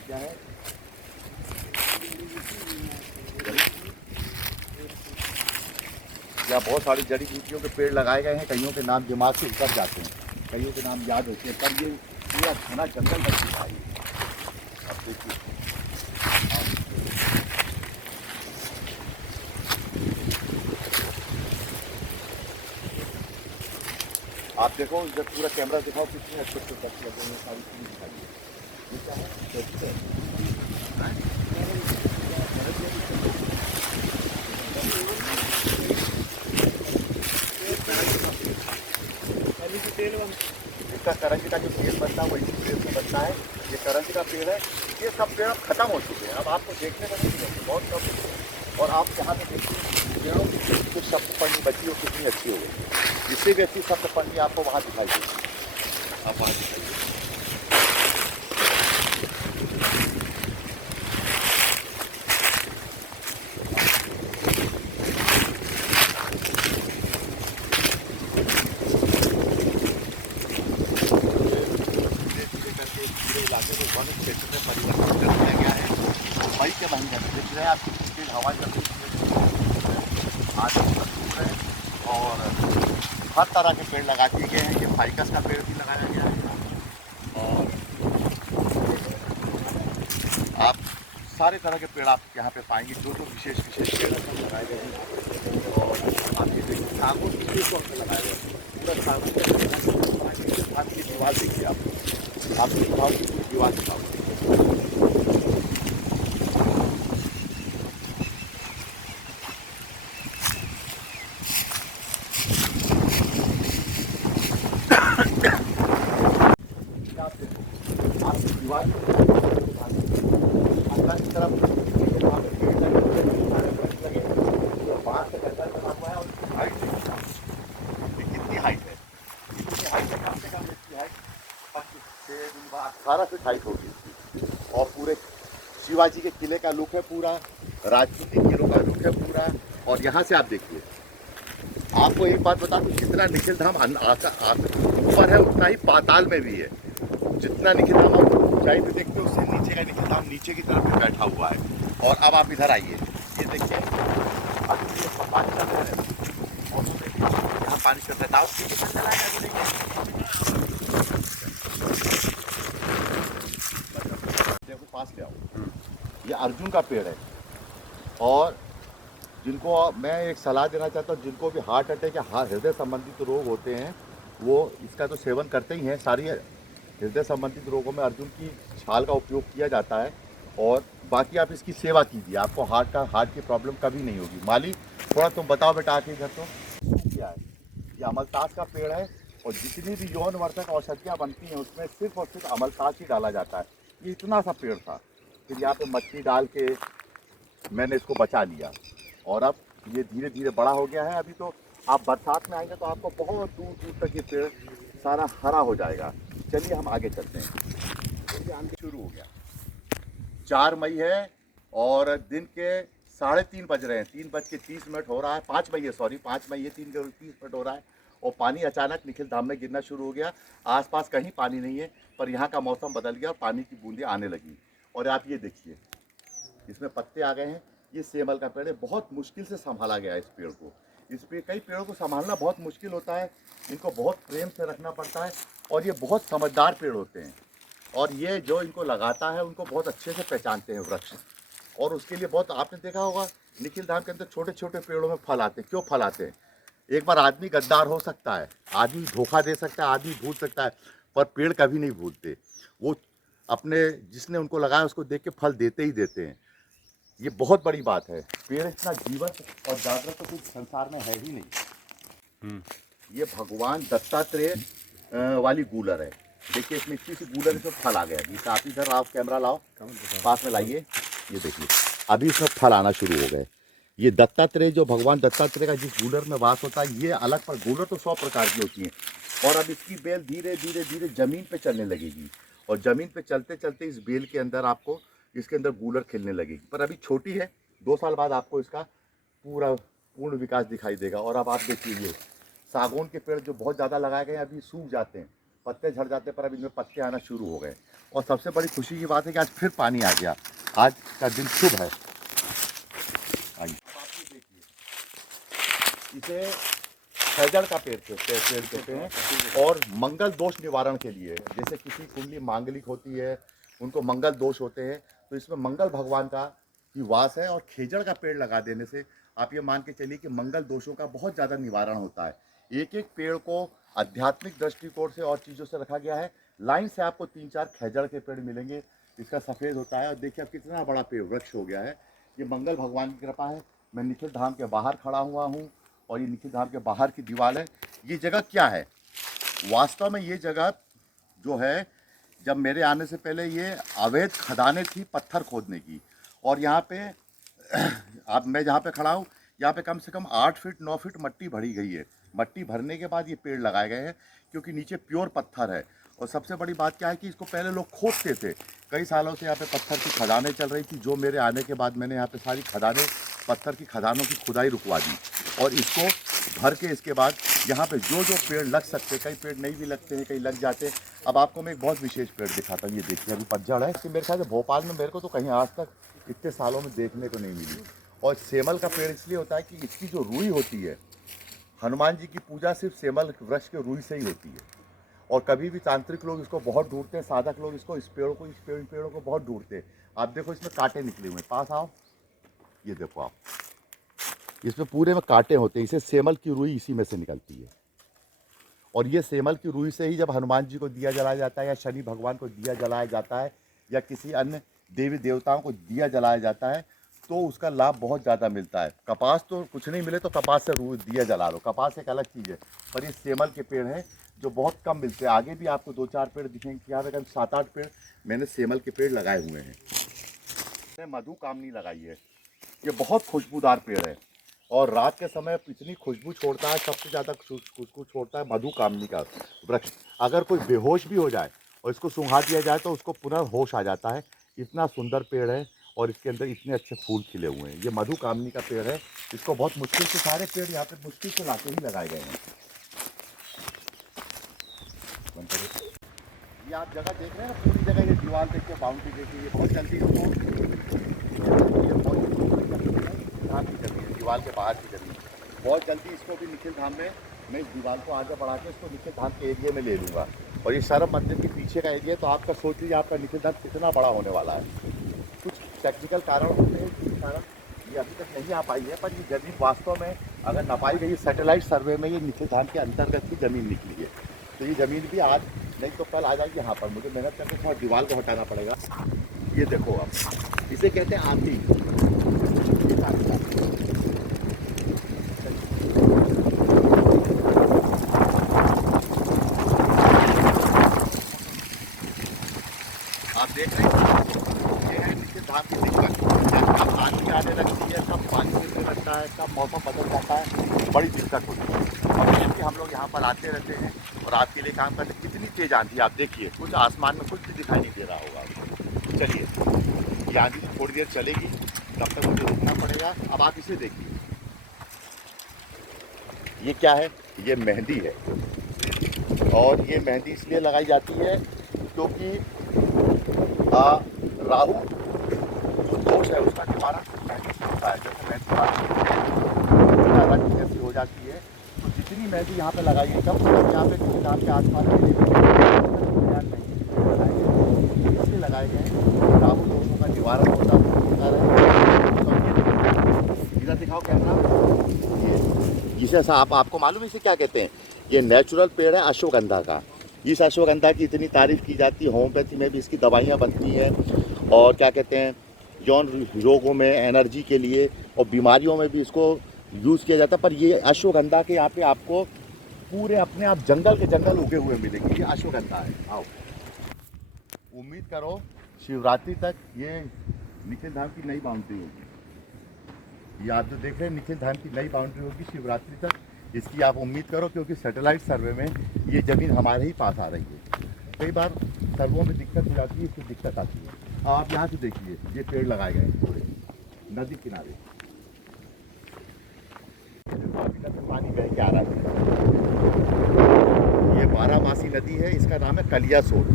क्या है, या बहुत सारी जड़ी बूटियों के पेड़ लगाए गए हैं। कईयों के नाम दिमाग से उतर जाते हैं, कईयों के नाम याद होते हैं, पर ये पूरा घना जंगल बन चुका है। अब देखिए, आप देखो, जब पूरा कैमरा दिखाओ कितने अच्छे अच्छे पक्षी लगे हैं, सारी चीज़ दिखाइए। ये क्या है? इसका करंजी का जो तेल बनता है वो इसी पेड़ से बनता है। ये करंजी का पेड़ है। ये सब पेड़ अब खत्म हो चुके हैं, अब आपको देखने को नहीं मिलेंगे, बहुत कम। और आप यहाँ पे देखिए पेड़ों की जो सप्तपर्णी बची हो कितनी अच्छी हो गई। इससे भी अच्छी सप्तपर्णी आपको वहाँ दिखाई देगी। आप वहाँ दिखाइए। इलाके को वन क्षेत्र में परिवर्तित कर दिया गया है। और मई के महीने में देख रहे हैं आप कितनी तेज हवा चल रही है, आज है। और हर तरह के पेड़ लगा दिए गए हैं। ये फाइकस का पेड़ भी लगाया गया है। और आप सारे तरह के पेड़ आप यहाँ पे पाएंगे, जो विशेष पेड़ लगाए गए हैं। और आप ये देखिए सागौन की पेड़ को हमने लगाया गया है। पूरा सागौन का की दीवार देखिए आपके भाव की पूरी दीवार दिखाओ। आप दीवार अंदर की तरफ बाहर से कैसा बना हुआ है और हाइट कितनी हाइट है, कितनी हाइट है, कम से कम इसकी हाइट 18 फीट हाइट होगी इसकी। और पूरे शिवाजी के किले का लुक है पूरा, राजपूती किलों का लुक है पूरा। और यहाँ से आप देखिए, आपको एक बात बता दूं, जितना निखिल धाम ऊपर है उतना ही पाताल में भी है। जितना निखिल धाम आप ऊंचाई पे देखते हो उससे नीचे का निखिल धाम नीचे की तरफ में बैठा हुआ है। और अब आप इधर आइए, ये देखिए अभी ये पानी चल रहा है और यहाँ पानी चल रहा है। कितना चलाएगा अभी देखो, पास ले आओ। ये अर्जुन का पेड़ है। और जिनको मैं एक सलाह देना चाहता हूँ, जिनको भी हार्ट अटैक या हृदय संबंधित रोग होते हैं वो इसका तो सेवन करते ही हैं। सारी हृदय संबंधित रोगों में अर्जुन की छाल का उपयोग किया जाता है। और बाकी आप इसकी सेवा कीजिए, आपको हार्ट की प्रॉब्लम कभी नहीं होगी। माली थोड़ा तुम बताओ बेटा आके इधर। तो क्या है, ये अमलतास का पेड़ है। और जितनी भी यौनवर्धक औषधियाँ बनती हैं उसमें सिर्फ और सिर्फ अमलतास ही डाला जाता है। ये इतना सा पेड़ था, फिर यहाँ पे मट्टी डाल के मैंने इसको बचा लिया। और अब ये धीरे धीरे बड़ा हो गया है। अभी तो आप बरसात में आएंगे तो आपको बहुत दूर दूर तक ये पेड़ सारा हरा हो जाएगा। चलिए हम आगे चलते हैं। आगे शुरू हो गया, 4 मई है और दिन के 3:30 बज रहे हैं, 3:30 हो रहा है। 5 मई है, सॉरी 5 मई है, 3:30 हो रहा है। और पानी अचानक निखिल धाम में गिरना शुरू हो गया। आसपास कहीं पानी नहीं है, पर यहाँ का मौसम बदल गया और पानी की बूंदें आने लगी। और आप ये देखिए, इसमें पत्ते आ गए हैं। ये सेमल का पेड़ है, बहुत मुश्किल से संभाला गया है इस पेड़ को। इस पे कई पेड़ों को संभालना बहुत मुश्किल होता है, इनको बहुत प्रेम से रखना पड़ता है। और ये बहुत समझदार पेड़ होते हैं। और ये जो इनको लगाता है उनको बहुत अच्छे से पहचानते हैं वृक्ष। और उसके लिए बहुत, आपने देखा होगा निखिल धाम के अंदर छोटे छोटे पेड़ों में फल आते हैं। क्यों फल आते हैं? एक बार आदमी गद्दार हो सकता है, आदमी धोखा दे सकता है, आदमी भूल सकता है, पर पेड़ कभी नहीं भूलते। वो अपने जिसने उनको लगाया उसको देख के फल देते ही देते हैं। ये बहुत बड़ी बात है। पेड़ इतना जीवंत और जागृत तो कुछ संसार में है ही नहीं। ये भगवान दत्तात्रेय वाली गूलर है। देखिए इसमें इतनी सी गूलर, इसमें फल आ गया। जिससे आप इधर आप कैमरा लाओ, पास में लाइए, ये देखिए अभी इसमें फल आना शुरू हो गए। ये दत्तात्रेय, जो भगवान दत्तात्रेय का जिस गूलर में वास होता है, ये अलग, पर गूलर तो 100 प्रकार की होती हैं। और अब इसकी बेल धीरे धीरे धीरे जमीन पे चलने लगेगी। और जमीन पे चलते चलते इस बेल के अंदर आपको, इसके अंदर गूलर खिलने लगेगी। पर अभी छोटी है, 2 साल बाद आपको इसका पूर्ण विकास दिखाई देगा। और अब आप देखिए, ये सागौन के पेड़ जो बहुत ज़्यादा लगाए गए हैं अभी सूख जाते हैं, पत्ते झड़ जाते हैं, पर अभी इनमें पत्ते आना शुरू हो गए। और सबसे बड़ी खुशी की बात है कि आज फिर पानी आ गया। आज का दिन शुभ है। आइए आप ये देखिए, इसे खैजड़ का पेड़ कहते हैं। और मंगल दोष निवारण के लिए, जैसे किसी कुंडली मांगलिक होती है, उनको मंगल दोष होते हैं, तो इसमें मंगल भगवान का ही वास है। और खेजड़ का पेड़ लगा देने से आप ये मान के चलिए कि मंगल दोषों का बहुत ज़्यादा निवारण होता है। एक एक पेड़ को आध्यात्मिक दृष्टिकोण से और चीज़ों से रखा गया है। लाइन से आपको 3-4 खेजड़ के पेड़ मिलेंगे। इसका सफ़ेद होता है और देखिए अब कितना बड़ा पेड़ वृक्ष हो गया है। ये मंगल भगवान की कृपा है। मैं निखिल धाम के बाहर खड़ा हुआ हूँ और ये निखिल धाम के बाहर की दीवार है। ये जगह क्या है? वास्तव में ये जगह जो है, जब मेरे आने से पहले ये अवैध खदानें थी पत्थर खोदने की। और यहाँ पे अब मैं जहाँ पे खड़ा हूँ, यहाँ पे कम से कम 8 फीट 9 फीट मट्टी भरी गई है। मट्टी भरने के बाद ये पेड़ लगाए गए हैं, क्योंकि नीचे प्योर पत्थर है। और सबसे बड़ी बात क्या है कि इसको पहले लोग खोदते थे। कई सालों से यहाँ पे पत्थर की खदानें चल रही थी। जो मेरे आने के बाद मैंने यहाँ पे सारी खदानें, पत्थर की खदानों की खुदाई रुकवा दी और इसको भर के इसके बाद यहाँ पे जो जो पेड़ लग सकते, कई पेड़ नहीं भी लगते हैं, कई लग जाते हैं। अब आपको मैं एक बहुत विशेष पेड़ दिखाता हूँ। ये देखिए, अभी पतझड़ है इसकी। मेरे ख्याल से भोपाल में मेरे को तो कहीं आज तक इतने सालों में देखने को नहीं मिली। और सेमल का पेड़ इसलिए होता है कि इसकी जो रुई होती है, हनुमान जी की पूजा सिर्फ सेमल वृक्ष के रुई से ही होती है। और कभी भी तांत्रिक लोग इसको बहुत ढूंढते हैं, साधक लोग इसको, इस पेड़ों को बहुत ढूंढते हैं। आप देखो इसमें कांटे निकले हुए हैं, पास आओ, ये देखो आप, इसमें पूरे में कांटे होते हैं। इसे सेमल की रुई इसी में से निकलती है। और ये सेमल की रुई से ही जब हनुमान जी को दिया जलाया जाता है, या शनि भगवान को दिया जलाया जाता है, या किसी अन्य देवी देवताओं को दिया जलाया जाता है, तो उसका लाभ बहुत ज़्यादा मिलता है। कपास तो कुछ नहीं मिले तो कपास से दिया जला लो, कपास एक अलग चीज़ है। पर ये सेमल के पेड़ हैं जो बहुत कम मिलते हैं। आगे भी आपको 2-4 पेड़ दिखेंगे, यहाँ पे 7-8 पेड़ मैंने सेमल के पेड़ लगाए हुए हैं। मैंने मधु कामनी लगाई है। ये बहुत खुशबूदार पेड़ है और रात के समय इतनी खुशबू छोड़ता है, सबसे ज़्यादा खुशबू छोड़ता है मधु कामनी का वृक्ष। अगर कोई बेहोश भी हो जाए और इसको सूंघा दिया जाए तो उसको पुनः होश आ जाता है। इतना सुंदर पेड़ है और इसके अंदर इतने अच्छे फूल खिले हुए हैं। ये मधु कामनी का पेड़ है। इसको बहुत मुश्किल से, सारे पेड़ यहाँ पे मुश्किल से लाके ही लगाए गए हैं। ये आप जगह देख रहे हैं ना, पूरी जगह ये दीवार देख के, बाउंड्री देखिए, ये बहुत जल्दी इसको, धाम की जमीन, दीवार के बाहर की जमीन, बहुत जल्दी इसको भी निखिल धाम में मैं इस दीवार को आगे बढ़ा के इसको निखिल धाम के एरिया में ले लूँगा। और ये शरम मंदिर के पीछे का एरिया, तो आपका सोच लीजिए आपका निखिल धाम कितना बड़ा होने वाला है। कुछ टेक्निकल कारण होते हैं जिस कारण ये अभी तक नहीं आ पाई है, पर ये जमीन वास्तव में अगर नपाई गई, सैटेलाइट सर्वे में ये निखिल धाम के अंतर्गत की ज़मीन निकली है। तो ये ज़मीन भी आज नहीं तो कल आ जाएगी यहाँ पर। मुझे मेहनत करके थोड़ा दीवार को हटाना पड़ेगा। ये देखो आप, इसे कहते हैं आंधी। आप देख रहे हैं, ये है निखिल धाम की दिक्कत। कब आंधी आने लगती है, कब पानी गिरने लगता है, कब मौसम बदल जाता है, बड़ी दिक्कत होती है। और इसलिए हम लोग यहाँ पर आते रहते हैं और रात के लिए काम करते हैं। कितनी तेज आंधी आप देखिए, कुछ आसमान में कुछ भी दिखाई नहीं दे रहा होगा आपको। चलिए, ये आंधी थोड़ी देर चलेगी, तब तक मुझे रुकना पड़ेगा। अब आप इसे देखिए, ये क्या है? ये मेहंदी है। और ये मेहंदी इसलिए लगाई जाती है क्योंकि राहु जो दोष है उसका निवारण मेहंदी से होता है। जैसे मेहंदी रंग जैसी हो जाती है, तो जितनी मेहंदी यहाँ पे लगाई गई, कम से कम यहाँ पे किसी नाम के आसपास इसलिए लगाए गए हैं, राहु दोषों का निवारण होता है। इधर दिखाओ कैमरा। जिसे आपको मालूम है इसे क्या कहते हैं? ये नेचुरल पेड़ है अश्वगंधा का। इस अश्वगंधा की इतनी तारीफ़ की जाती है, होम्योपैथी में भी इसकी दवाइयाँ बनती हैं। और क्या कहते हैं, यौन रोगों में, एनर्जी के लिए और बीमारियों में भी इसको यूज़ किया जाता है। पर ये अश्वगंधा के यहाँ पे आपको पूरे अपने आप जंगल के जंगल उगे हुए मिलेंगे। ये अश्वगंधा है। आओ, उम्मीद करो शिवरात्रि तक ये निखिल धाम की नई बाउंड्री होगी। ये आप जो देख रहे हैं, निखिल धाम की नई बाउंड्री होगी शिवरात्रि तक। इसकी आप उम्मीद करो, क्योंकि सैटेलाइट सर्वे में ये ज़मीन हमारे ही पास आ रही है। कई बार सर्वों में दिक्कत हो जाती है, इसकी दिक्कत आती है। आप यहाँ से देखिए, ये पेड़ लगाए गए हैं पूरे नदी किनारे। अभी तक पानी बह के आ रहा है। ये 12मासी नदी है, इसका नाम है कलियासोत,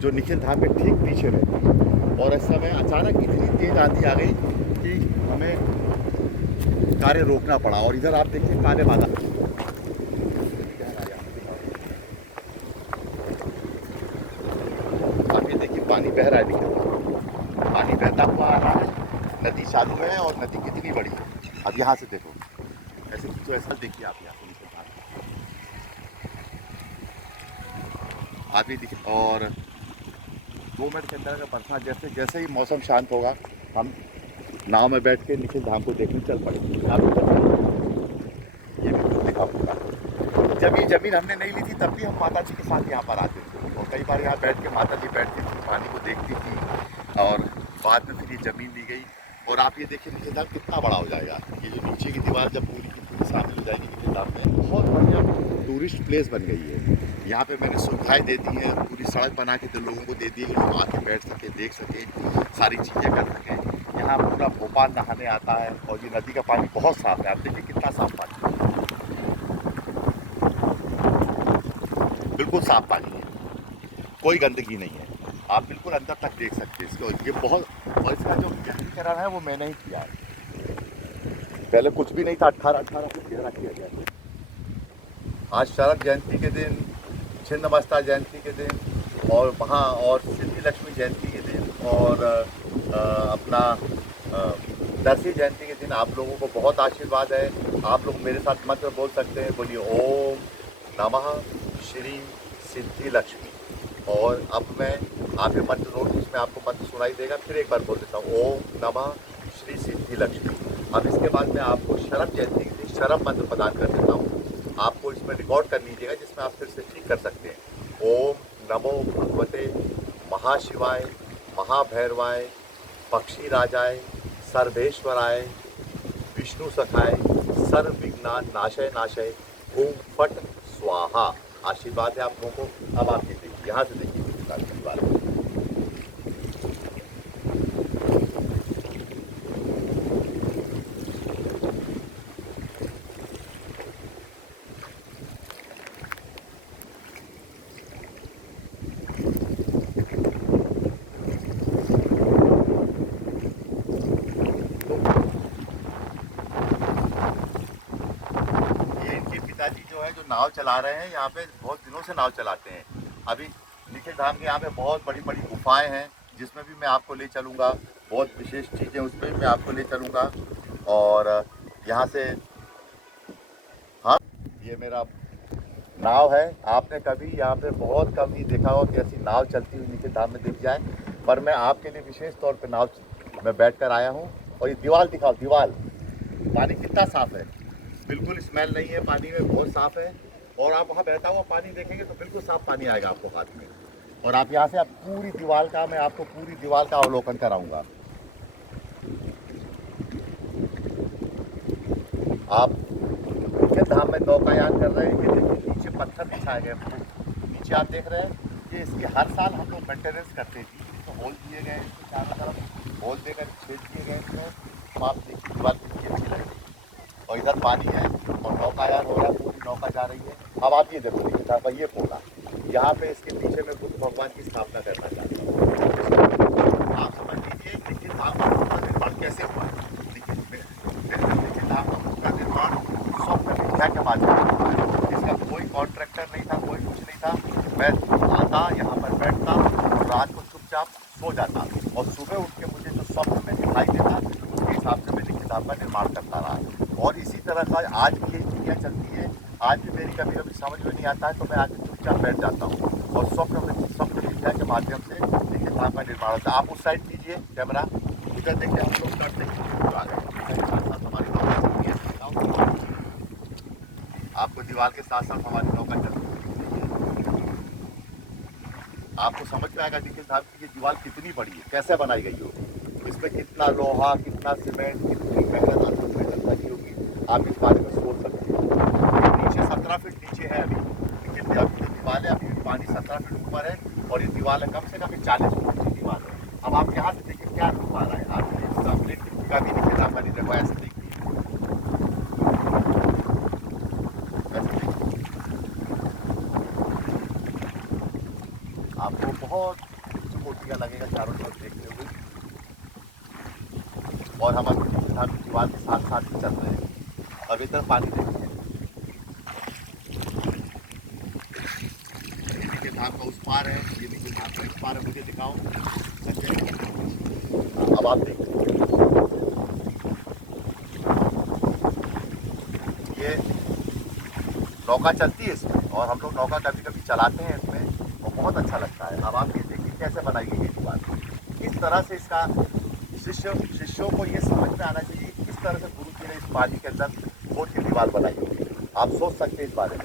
जो निखिल धाम के ठीक पीछे रहती है। और इस समय अचानक इतनी तेज आंधी आ गई कि हमें कार्य रोकना पड़ा। और इधर आप देखिए काले बादल, आप ये देखिए पानी बह रहा है, निकल पानी बहता हुआ आ रहा है। नदी चालू है और नदी कितनी बड़ी है। अब यहाँ से देखो, ऐसे तो ऐसा देखिए आप यहाँ से आप ये देखिए। और 2 मिनट के अंदर बरसात, जैसे ही मौसम शांत होगा, हम नाव में बैठ के निखिल धाम को देखने चल पड़ेंगे। ये भी दिखा पूरा। जब ये ज़मीन हमने नहीं ली थी थी तब भी हम माता जी के साथ यहाँ पर आते थे और कई बार यहाँ बैठ के माता जी बैठती थी, पानी को देखती थी और बाद में फिर ये ज़मीन ली गई। और आप ये देखिए नीचे धाम कितना बड़ा हो जाएगा। ये जो नीचे की दीवार जब पूरी की पूरी शामिल हो जाएगी नीचे धाम में, बहुत बढ़िया टूरिस्ट प्लेस बन गई है। यहाँ पे मैंने सुविधाएं दे दी हैं, पूरी सड़क बना के तो लोगों को दे दी है कि लोग आके बैठ सके, देख सके, सारी चीज़ें कर सकें। यहाँ पूरा भोपाल नहाने आता है और ये नदी का पानी बहुत साफ है। आप देखिए कितना साफ पानी है, बिल्कुल साफ पानी है, कोई गंदगी नहीं है। आप बिल्कुल अंदर तक देख सकते हैं इसको। ये बहुत, और इसका जो गहरीकरण है वो मैंने ही किया है, पहले कुछ भी नहीं था। 18 फुट गहरा किया गया है। आज शरद जयंती के दिन, छिन्नमस्ता जयंती के दिन और वहाँ और सिद्धि लक्ष्मी जयंती के दिन और अपना दशहरा जयंती के दिन आप लोगों को बहुत आशीर्वाद है। आप लोग मेरे साथ मंत्र बोल सकते हैं, बोलिए ओम नमः श्री सिद्धि लक्ष्मी। और अब मैं आप ये मंत्र नोट, इसमें आपको मंत्र सुनाई देगा, फिर एक बार बोल देता हूँ ओम नमः श्री सिद्धि लक्ष्मी। अब इसके बाद मैं आपको शरद जयंती के दिन शरद मंत्र प्रदान कर देता हूँ। आपको इसमें रिकॉर्ड कर लीजिएगा जिसमें आप फिर से ठीक कर सकते हैं। ओम नमो भगवते महाशिवाय महाभैरवाय पक्षी राजाय सर्वेश्वराय विष्णु सखाय सर्व विघ्नान नाशय नाशय ओम फट स्वाहा। आशीर्वाद है आप लोगों को। अब आप ये देखिए, यहाँ से देखिए पिताजी जो है जो नाव चला रहे हैं, यहाँ पे बहुत दिनों से नाव चलाते हैं। अभी निखिल धाम के यहाँ पे बहुत बड़ी बड़ी गुफाएं हैं जिसमें भी मैं आपको ले चलूँगा, बहुत विशेष चीज़ें उसमें भी मैं आपको ले चलूँगा। और यहाँ से हाँ, ये मेरा नाव है। आपने कभी यहाँ पे बहुत कम ही देखा हो कि ऐसी नाव चलती हुई निखिल धाम में दिख जाए, पर मैं आपके लिए विशेष तौर पर नाव में बैठ कर आया हूँ। और ये दीवार दिखाओ, दीवार, पानी कितना साफ़ है, बिल्कुल स्मेल नहीं है, पानी में बहुत साफ़ है। और आप वहाँ बहता हुआ पानी देखेंगे तो बिल्कुल साफ़ पानी आएगा आपको हाथ में। और आप यहाँ से आप पूरी दीवार का, मैं आपको पूरी दीवार का अवलोकन कराऊंगा। आप निखिल धाम में नौकायान कर रहे हैं, ये देखिए नीचे पत्थर बिछाए गए, नीचे आप देख रहे हैं। ये इसकी हर साल हम लोग मेंटेनेंस करते हैं, तो होल दिए गए, इसको चारों तरफ होल देकर छेद दिए गए इसमें। तो आप देखिए दीवार कितनी अच्छी लगेगी। और इधर पानी है और नौकायान हो रहा है, पूरी नौका जा रही है। अब आप ये देखो निखिल का ये पोला, यहाँ पे इसके पीछे में बुद्ध भगवान की स्थापना करना चाहता हूँ। आप समझ लीजिए निखिल धाम का पूरा निर्माण कैसे हुआ है। निखिल धाम का पूरा निर्माण स्वप्न विद्या के माध्यम से हुआ है। इसका कोई कॉन्ट्रैक्टर नहीं था, कोई कुछ नहीं था। मैं आता, यहाँ पर बैठता और रात को चुपचाप सो जाता और सुबह उठ के मुझे जो स्वप्न में दिखाई देता उसके हिसाब से मैं निखिल धाम का निर्माण करता रहा। और इसी तरह का आज भी यही दुनिया चलती है। आज भी मेरी कभी कभी समझ में नहीं आता है तो मैं आके चुपचाप बैठ जाता हूँ और स्वप्न विद्या के माध्यम से निखिल धाम का निर्माण होता है। आप उस साइड कीजिए कैमरा, इधर देखिए हम लोग करते हमारी नौका चलती है। आपको दीवार के साथ साथ हमारी नौका चलती है, आपको समझ में आएगा निखिल धाम की ये दीवार कितनी बड़ी है, कैसे बनाई गई होगी, इसमें कितना लोहा, कितना सीमेंट, कितनी मेहनत लगी होगी। आप इस बारे में सोच सकते हैं। नीचे 17 फीट नीचे है अभी, लेकिन अभी जो दीवार है अभी पानी 17 फीट ऊपर है और ये दीवार है कम से कम 40 फीट की दीवार है। अब आप यहाँ से देखिए क्या रूप आ रहा है। आप का भी निखिल धाम का नहीं देखो, ऐसे देखिए, आपको बहुत कोटियाँ लगेगा चारों तरफ देखते हुए। और हम अपनी निखिल धाम की दीवार के साथ साथ ही चल रहे हैं। अब इधर पानी देखिए, ये निखिल धाम का उस पार है, ये निखिल धाम का इस पार है। मुझे दिखाओ, अब आप देखिए ये नौका चलती है इसमें और हम लोग नौका कभी कभी चलाते हैं इसमें और बहुत अच्छा लगता है। अब आप ये देखिए कैसे बनाई गई है दीवार। इस तरह से इसका शिष्यों को ये समझ में आना चाहिए किस तरह से गुरु जी ने इस पानी के अंदर खोद की दीवार बनाई होगी। आप सोच सकते हैं इस बारे में।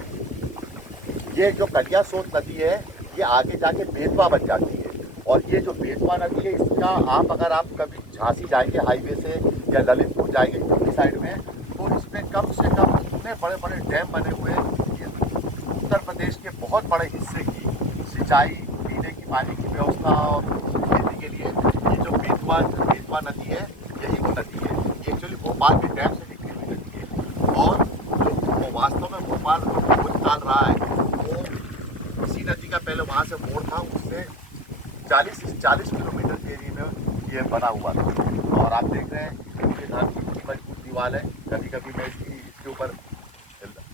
ये जो कलिया सोत नदी है ये आगे जाके बेतवा बन जाती है। और ये जो बेतवा नदी है इसका अगर आप कभी झांसी जाएंगे हाईवे से या ललितपुर जाएंगे यूपी साइड में, तो इसमें कम से कम इतने बड़े बड़े डैम बने हुए हैं। ये उत्तर प्रदेश के बहुत बड़े हिस्से की सिंचाई, पीने की पानी की व्यवस्था और खेती के लिए ये जो बेतवा नदी है यही वो नदी है। ये एक्चुअली भोपाल के डैम से निकली हुई नदी है। और जो वास्तव में भोपाल खोज निकाल रहा है वो इसी नदी का पहले वहाँ से मोड़ था, उससे 40 किलोमीटर के एरिया में ये बना हुआ था। और आप देख रहे हैं ये कितनी मजबूत दीवार है। कभी कभी मैं इसके ऊपर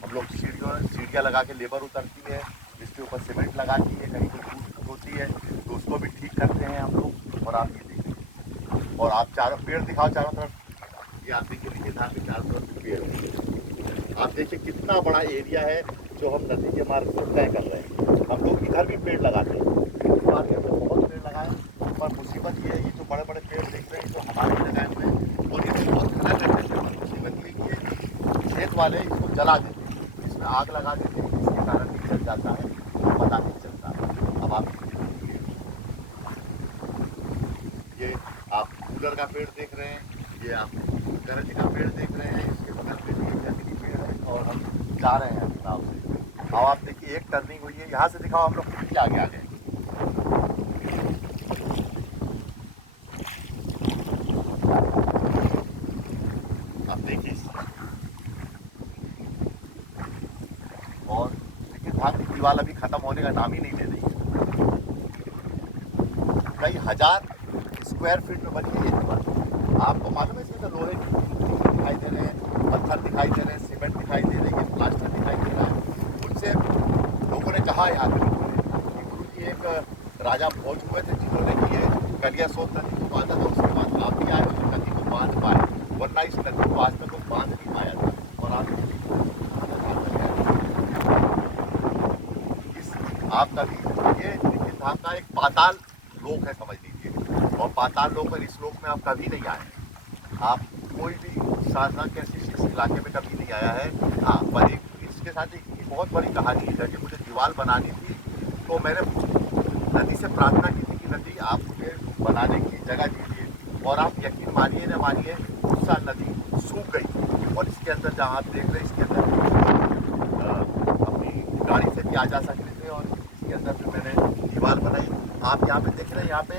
हम लोग सीढ़ियाँ लगा के लेबर उतरती है, इसके ऊपर सीमेंट लगाती है, कहीं कोई होती है तो उसको भी ठीक करते हैं हम लोग। और आप ये देखिए, और आप चारों पेड़ दिखाओ चारों तरफ, ये आप देखिए नीचे धार के चारों तरफ पेड़ है। आप देखिए कितना बड़ा एरिया है जो हम नदी के मार्ग से तय कर रहे हैं। हम लोग इधर भी पेड़ लगाते हैं, मार्ग में बहुत पेड़ लगाए, पर मुसीबत ये है ये जो बड़े बड़े पेड़ देख रहे हैं जो हमारे लगाए हुए हैं और ये बहुत खराब रहते हैं। मुसीबत ये कि खेत वाले इसको जला देते हैं, इसमें आग लगा देते हैं, जिसके कारण ये जल जाता है, पता नहीं चलता। अब आप ये आप कूलर का पेड़ देख रहे हैं, ये आप गरज का पेड़ देख रहे हैं, इसके बगल में भी जंगली पेड़ है। और हम जा रहे हैं गाँव से। अब आप देखिए एक टर्निंग हुई है, यहाँ से दिखाओ हम लोग कितने आगे आ गए। आप देखिए और देखिए धान की दीवार अभी खत्म होने का नाम ही नहीं ले रही है। कई हजार स्क्वायर फीट में बनी है ये दीवार। आपको मालूम है इसमें तो लोहे दिखाई दे रहे हैं, पत्थर दिखाई दे रहे हैं, सीमेंट दिखाई दे रही है, प्लास्टर दिखाई दे रहा है। उनसे लोगों ने कहा यहाँ पे कि गुरु जी एक राजा भोज हुए थे जिन्होंने कि ये कलिया सोत नदी को बांधा था, उसके बाद आप भी आए उस नदी को बांध पाए, वरना इस नदी को आज तक लोग बांध नहीं पाया था। और आप कभी ये निखिल धाम का एक पाताल लोक है समझ लीजिए, और पाताल लोक पर इस लोक में आप कभी नहीं आए। आप कोई भी साधना के इस इलाके में कभी नहीं आया है। हाँ, पर एक इसके साथ एक बहुत बड़ी कहानी है कि मुझे दीवार बनानी थी तो मैंने नदी से प्रार्थना की थी कि नदी आप मुझे बनाने की जगह दीजिए। और आप यकीन मानिए न मानिए उस साल नदी सूख गई। और इसके अंदर जहाँ आप देख रहे हैं इसके अंदर अपनी गाड़ी से भी आ जा सकते थे। और इसके अंदर भी मैंने दीवार बनाई। आप यहाँ पे देख रहे हैं, यहाँ पे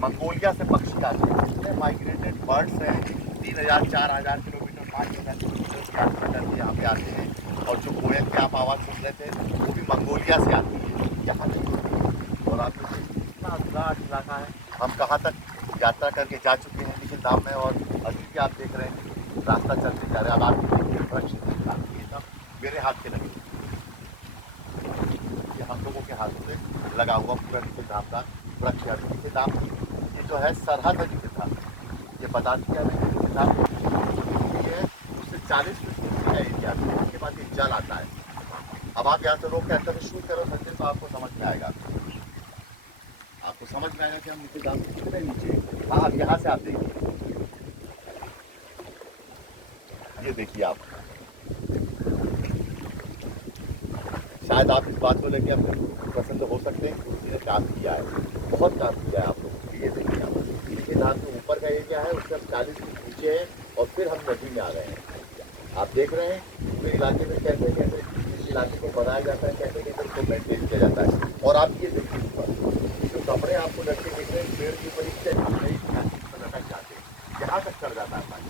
मंगोलिया से पक्षी आते हैं, जितने माइग्रेटेड बर्ड्स हैं 3000-4000 किलोमीटर 5000 किलोमीटर की यात्रा करके यहाँ पे आते हैं। और जो कोयल की आप आवाज़ सुन रहे थे वो भी मंगोलिया से आती है यहाँ तक। और आप देखिए कितना विराट इलाका है। हम कहाँ तक यात्रा करके जा चुके हैं निखिल धाम में, और अभी भी आप देख रहे हैं रास्ता चलते जा रहे हैं। अब आप देखिए वृक्ष ये सब मेरे हाथ के लगे, ये हम लोगों के हाथों से लगा हुआ पूरा निखिल धाम का वृक्ष है। निखिल धाम ये जो है सरहद है निखिल धाम, ये बता दिया मैंने। निखिल धाम ये है उससे 40 किलोमीटर का एरिया है, उसके बाद ये जल आता है। अब आप यहाँ से रोक के अंदर से शूट करो संजय तो आपको समझ में आएगा, आपको समझ में आएगा कि हम निखिल धाम से कितने नीचे। हाँ, अब यहाँ से आप देखिए, ये देखिए आप, शायद आप इस बात को लेकर अपने पसंद हो सकते हैं कि उसने काम किया है, बहुत काम किया है आप लोगों के लिए। देखिए आप निखिल धाम के ऊपर का एरिया है, उससे हम 40 फीट नीचे हैं और फिर हम नदी में आ गए हैं। आप देख रहे हैं पूरे इलाके में कैसे कैसे इस इलाके को बनाया जाता है, कैसे कैसे उसको मेंटेन किया जाता है। और आप ये देखिए ऊपर जो कपड़े आपको लड़के देख रहे हैं पेड़ के ऊपर इससे लटक जाते हैं, यहाँ तक चढ़ जाता है पानी।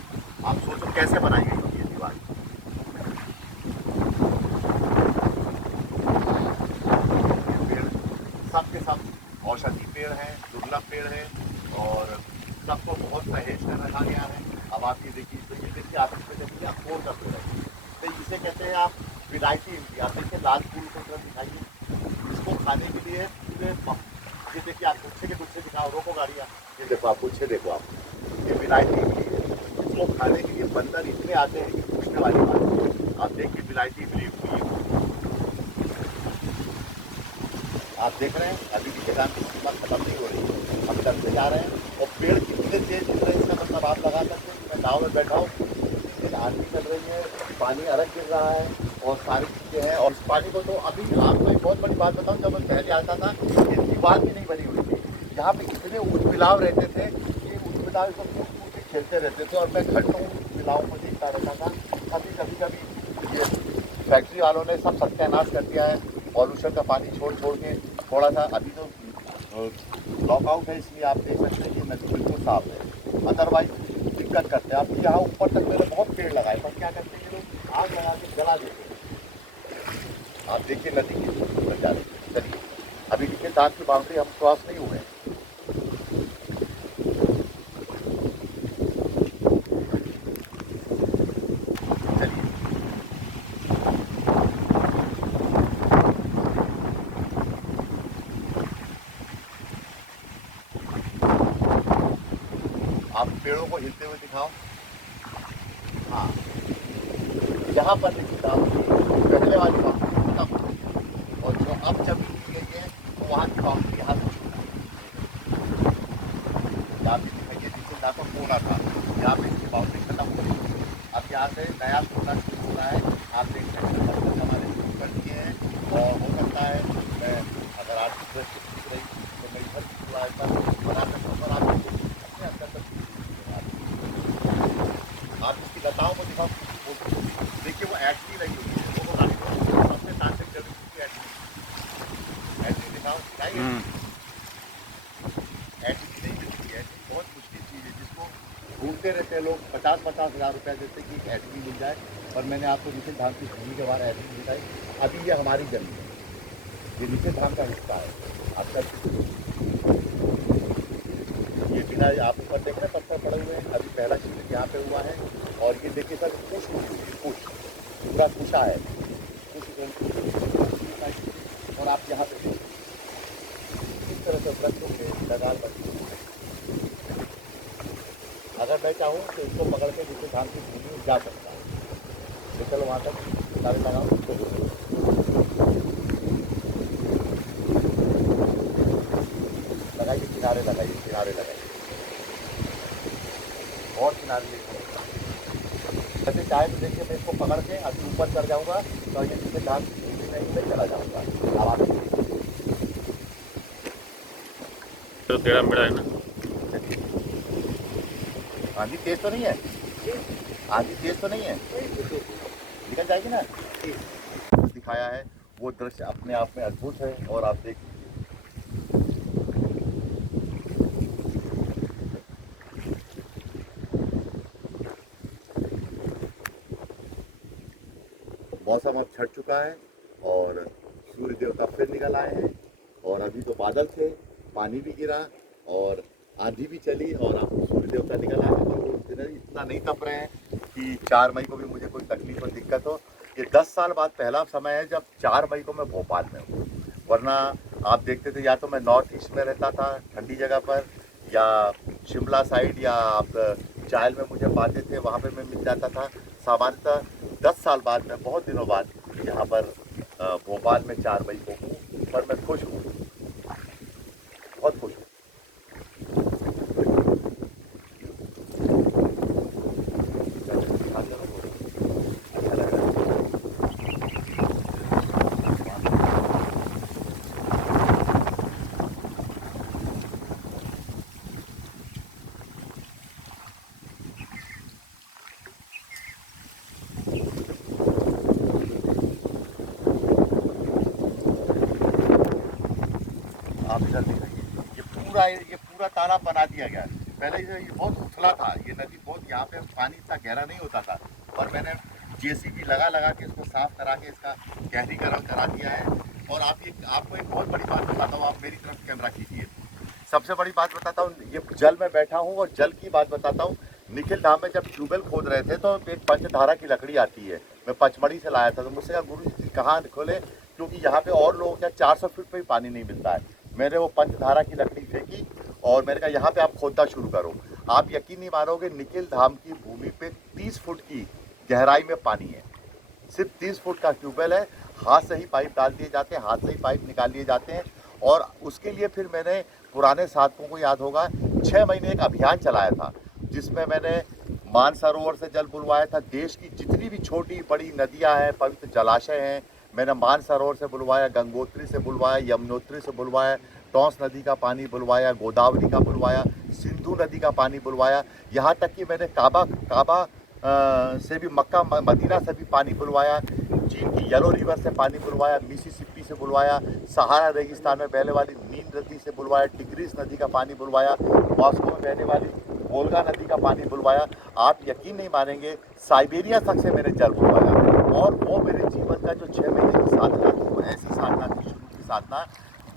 आप सोचो कैसे बनाई गई होगी ये दीवार। सब के सब औषधि पेड़ हैं, दुर्लभ पेड़ हैं और सबको बहुत परहेज कर रखा गया है। अब आप ये देखिए, तो ये देखिए आप इसमें देखिए अखरोट का पेड़ है, तो इसे कहते हैं आप विलायती इमली। आप देखिए लाल फूल को तरफ दिखाइए, इसको खाने के लिए पूरे ये देखिए आप गुच्छे के गुच्छे दिखाओ, रोको गाड़ियाँ, ये देखो आप गुच्छे देखो आप, ये विलायती इमली है। इसको खाने के लिए बंदर इतने आते हैं कि पूछने वाली बात है। आप देखिए विलायती इमली हुई है, आप देख रहे हैं अभी भी किसान की सीमा खत्म नहीं हो रही है, हम इधर से जा रहे हैं। और पेड़ कितने तेज चल रहे हैं इसका मतलब आप लगा सकते हैं कि मैं गाँव में बैठा हूँ, आंधी चल रही है, पानी अलग गिर रहा है, और सारी चीज़ें हैं। और इस पानी को तो अभी आपको एक बहुत बड़ी बात बताऊं, जब मैं पहले आता था ये दीवार भी नहीं बनी हुई थी, यहाँ पे इतने ऊँच मिलाव रहते थे कि ऊँच मिलाव को कूद कूद के खेलते रहते थे और मैं घंटों ऊँच मिलाव को देखता रहता था। कभी ये फैक्ट्री वालों ने सब सत्यानाश कर दिया है, पॉल्यूशन का पानी छोड़ छोड़ के। थोड़ा सा अभी तो लॉकआउट है, इसलिए आप देख सकते हैं कि नदी बिल्कुल साफ है, अदरवाइज दिक्कत करते हैं। अब यहाँ ऊपर तक मैंने बहुत पेड़ लगाए, पर क्या करते हैं लोग, आग लगा के जला देते हैं। आप देखिए नदी की नजारे। चलिए अभी देखिए दांत की बाउंड्री हम क्रॉस नहीं हुए हैं। चलिए आप पेड़ों को हिलते हुए दिखाओ। हाँ, यहाँ पर दिखता पहले वाली बाउंड्री खत्म, और जो अब जमीन दी गई है वो वहाँ की बाउंड्री यहाँ से शुरू है। यहाँ पे दिखाइए जिससे यहाँ पर कोना था, यहाँ पे इसकी बाउंड्री खत्म हो गई। अब यहाँ से नया कोना शुरू हो रहा है। आप देख सकते हैं पत्थर हमारे शुरू कर दिए हैं, और हो सकता है मैं अगर आर्थिक दृष्टि ठीक रही तो मैं इधर पूरा ऐसा बना सकता हूँ। और आप अपने अंदर तक आप इसकी लताओं को दिखाओ। देखिए वो ऐड नहीं रही होगी, वो सबसे तांत्रिक जड़ी की ऐड नहीं दिखाओ, दिखाइए। ऐड नहीं मिलती है, बहुत मुश्किल चीज़ है जिसको ढूंढते रहते हैं लोग। 50-50 हज़ार रुपया देते कि एक ऐड मिल जाए, पर मैंने आपको निखिल धाम की भूमि के बारे ऐड दिखाई। अभी ये हमारी जमीन है, ये निखिल धाम का हिस्सा है। आपका ये बिना आप ऊपर देख रहे हैं पत्थर पड़े हुए हैं, अभी पहला शिविर यहाँ पे हुआ है। और ये देखिए सर कुछ पूरा कुशा है, और आप यहाँ पे इस तरह से वृक्षों के लगाल बनी। अगर मैं चाहूँ तो इसको पकड़ के जिससे धाम की भूमि में जा सकता है। तो चलो वहाँ तक सारे लगाओ, लगाइए किनारे, लगाइए किनारे, लगाइए और किनारे लेके वैसे चाहे तो देखिए मैं इसको पकड़ के अभी ऊपर कर जाऊंगा तो ये जिससे धान में चला जाऊंगा। अब आप तो टेढ़ा मेढ़ा है ना। आंधी तेज तो नहीं है, आंधी तेज तो नहीं है, निकल जाएगी ना। दिखाया है वो दृश्य अपने आप में अद्भुत है। और आप देखिए मौसम अब छट चुका है और सूर्य देवता फिर निकल आए हैं। और अभी तो बादल थे, पानी भी गिरा और आंधी भी चली, और अब सूर्य देवता निकल आए हैं। पर वो इतना नहीं तप रहे हैं कि 4 मई को भी मुझे कोई तकलीफ और दिक्कत हो। ये 10 साल बाद पहला समय है जब 4 मई को मैं भोपाल में हूँ। वरना आप देखते थे या तो मैं नॉर्थ ईस्ट में रहता था ठंडी जगह पर, या शिमला साइड, या आप चायल में मुझे पाते थे वहाँ पे मैं मिल जाता था। सामान्यतः 10 साल बाद मैं बहुत दिनों बाद यहाँ पर भोपाल में 4 मई को हूँ। पर मैं खुश हूँ, बहुत खुश हूँ। अच्छा लग रहा है। आप इधर दिखाइए, ये पूरा तालाब बना दिया गया है। पहले ये बहुत उथला था, ये नदी बहुत, यहाँ पे पानी इतना गहरा नहीं होता था, और मैंने जेसीबी लगा के इसको साफ करा के इसका गहरीकरण करा दिया है। और आपको एक बहुत बड़ी बात बताता हूँ, आप मेरी तरफ कैमरा खींचिए। सबसे बड़ी बात बताता हूँ, ये जल में बैठा हूँ और जल की बात बताता हूँ। निखिल धाम में जब ट्यूबवेल खोद रहे थे तो एक पंचधारा की लकड़ी आती है, मैं पचमढ़ी से लाया था। तो मुझसे कहा गुरु जी कहाँ खोले, क्योंकि यहाँ पे और लोगों क्या 400 फीट पे ही पानी नहीं मिलता है। मैंने वो पंचधारा की लकड़ी फेंकी और मैंने कहा यहाँ पे आप खोदना शुरू करो। आप यकीन नहीं मानोगे, निखिल धाम की भूमि पे 30 फुट की गहराई में पानी है। सिर्फ 30 फुट का ट्यूबवेल है, हाथ से ही पाइप डाल दिए जाते हैं, हाथ से ही पाइप निकाल लिए जाते हैं। और उसके लिए फिर मैंने पुराने साधकों को याद होगा 6 महीने एक अभियान चलाया था, जिसमें मैंने मानसरोवर से जल बुलवाया था। देश की जितनी भी छोटी बड़ी नदियां हैं, पवित्र जलाशय हैं, मैंने मानसरोवर से बुलवाया, गंगोत्री से बुलवाया, यमुनोत्री से बुलवाया, टॉन्स नदी का पानी बुलवाया, गोदावरी का बुलवाया, सिंधु नदी का पानी बुलवाया। यहाँ तक कि मैंने काबा से भी, मक्का मदीना से भी पानी बुलवाया, चीन की येलो रिवर से पानी बुलवाया, मिसिसिपी से बुलवाया, सहारा रेगिस्तान में बहने वाली नील नदी से बुलवाया, टिग्रिस नदी का पानी बुलवाया, मॉस्को में बहने वाली वोल्गा नदी का पानी बुलवाया। आप यकीन नहीं मानेंगे, साइबेरिया तक से मैंने जल बुलवाया। और वो मेरे जीवन का जो 6 महीने की साधना थी, वो ऐसी साधना थी, शुरू की साधना,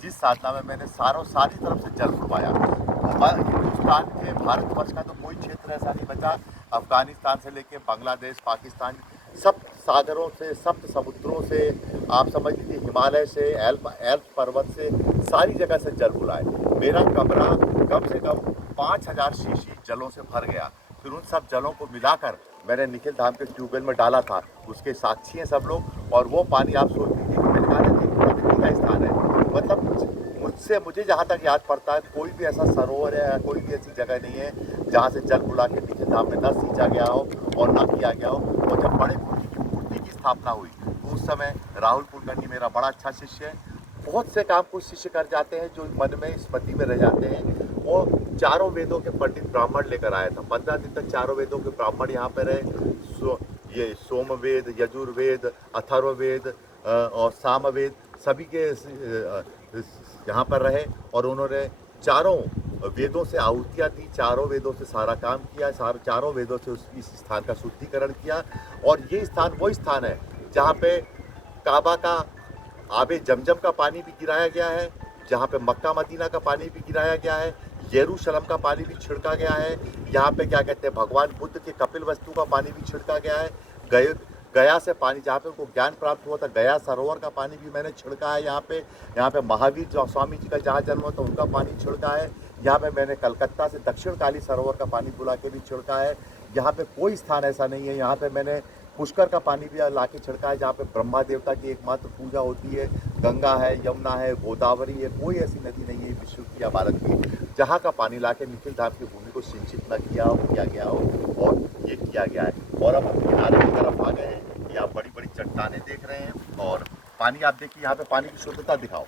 जिस साधना में मैंने सारी तरफ से जल बुलवाया। हिंदुस्तान के, भारतवर्ष का तो कोई क्षेत्र ऐसा नहीं बचा, अफगानिस्तान से लेके बांग्लादेश, पाकिस्तान, सब सागरों से, सप्त समुद्रों से, आप समझ लीजिए हिमालय से, एल्प पर्वत से, सारी जगह से जल बुलाए। मेरा कमरा कम से कम 5000 शीशी जलों से भर गया। फिर उन सब जलों को मिलाकर मैंने निखिल धाम के ट्यूबवेल में डाला था। उसके साक्षी हैं सब लोग। और वो पानी आप सोच लीजिए, मैंने कहा था कि प्रकृति का स्थान है। मतलब मुझे जहाँ तक याद पड़ता है, कोई भी ऐसा सरोवर है, कोई भी ऐसी जगह नहीं है जहाँ से जल बुला के निखिल धाम में न सींचा गया हो और न किया गया हो। और जब बड़े मूर्ति की स्थापना हुई तो उस समय राहुल कुलकर्णी मेरा बड़ा अच्छा शिष्य है। बहुत से काम कुछ शिष्य कर जाते हैं जो मन में, स्मृति में रह जाते हैं। वो चारों वेदों के पंडित ब्राह्मण लेकर आया था। 15 दिन तक चारों वेदों के ब्राह्मण यहाँ पे रहे। ये सोमवेद, यजुर्वेद, अथर्ववेद और सामवेद, सभी के यहाँ पर रहे। और उन्होंने चारों वेदों से आहुतियाँ दी, चारों वेदों से सारा काम किया, चारों वेदों से इस स्थान का शुद्धिकरण किया। और ये स्थान वही स्थान है जहाँ पे काबा का आबे जमजम का पानी भी गिराया गया है, जहाँ पे मक्का मदीना का पानी भी गिराया गया है, यरूशलेम का पानी भी छिड़का गया है। यहाँ पे क्या कहते हैं, भगवान बुद्ध के कपिल वस्तु का पानी भी छिड़का गया है। गया से पानी, जहाँ पे उनको ज्ञान प्राप्त हुआ था, गया सरोवर का पानी भी मैंने छिड़का है। यहाँ पे महावीर जो स्वामी जी का जहाँ जन्म हुआ था उनका पानी छिड़का है। यहाँ पे मैंने कलकत्ता से दक्षिण काली सरोवर का पानी बुला के भी छिड़का है। यहाँ पे कोई स्थान ऐसा नहीं है। यहाँ पे मैंने पुष्कर का पानी भी ला के छिड़का है, जहाँ पे ब्रह्मा देवता की एकमात्र पूजा होती है। गंगा है, यमुना है, गोदावरी है, कोई ऐसी नदी नहीं है विश्व की या भारत की जहाँ का पानी ला के निखिल धाम की भूमि को सिंचित न किया हो, किया गया हो। और ये किया गया है। और अब हम किनारे की तरफ आ गए हैं। ये आप बड़ी बड़ी चट्टानें देख रहे हैं। और पानी आप देखिए, यहाँ पे पानी की शुद्धता दिखाओ,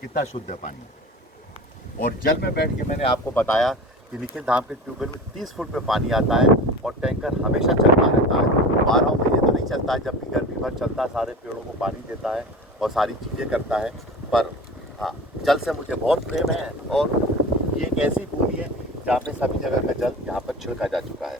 कितना शुद्ध है पानी। और जल में बैठ के मैंने आपको बताया कि निखिल धाम के ट्यूबवेल में 30 फुट पे पानी आता है और टैंकर हमेशा चलता रहता है। 12 महीने तो नहीं चलता है, जब भी गर्मी भर चलता है, सारे पेड़ों को पानी देता है और सारी चीज़ें करता है। पर हाँ, जल से मुझे बहुत प्रेम है। और ये एक ऐसी भूमि है जहाँ पे सभी जगह का जल यहाँ पर छिड़का जा चुका है।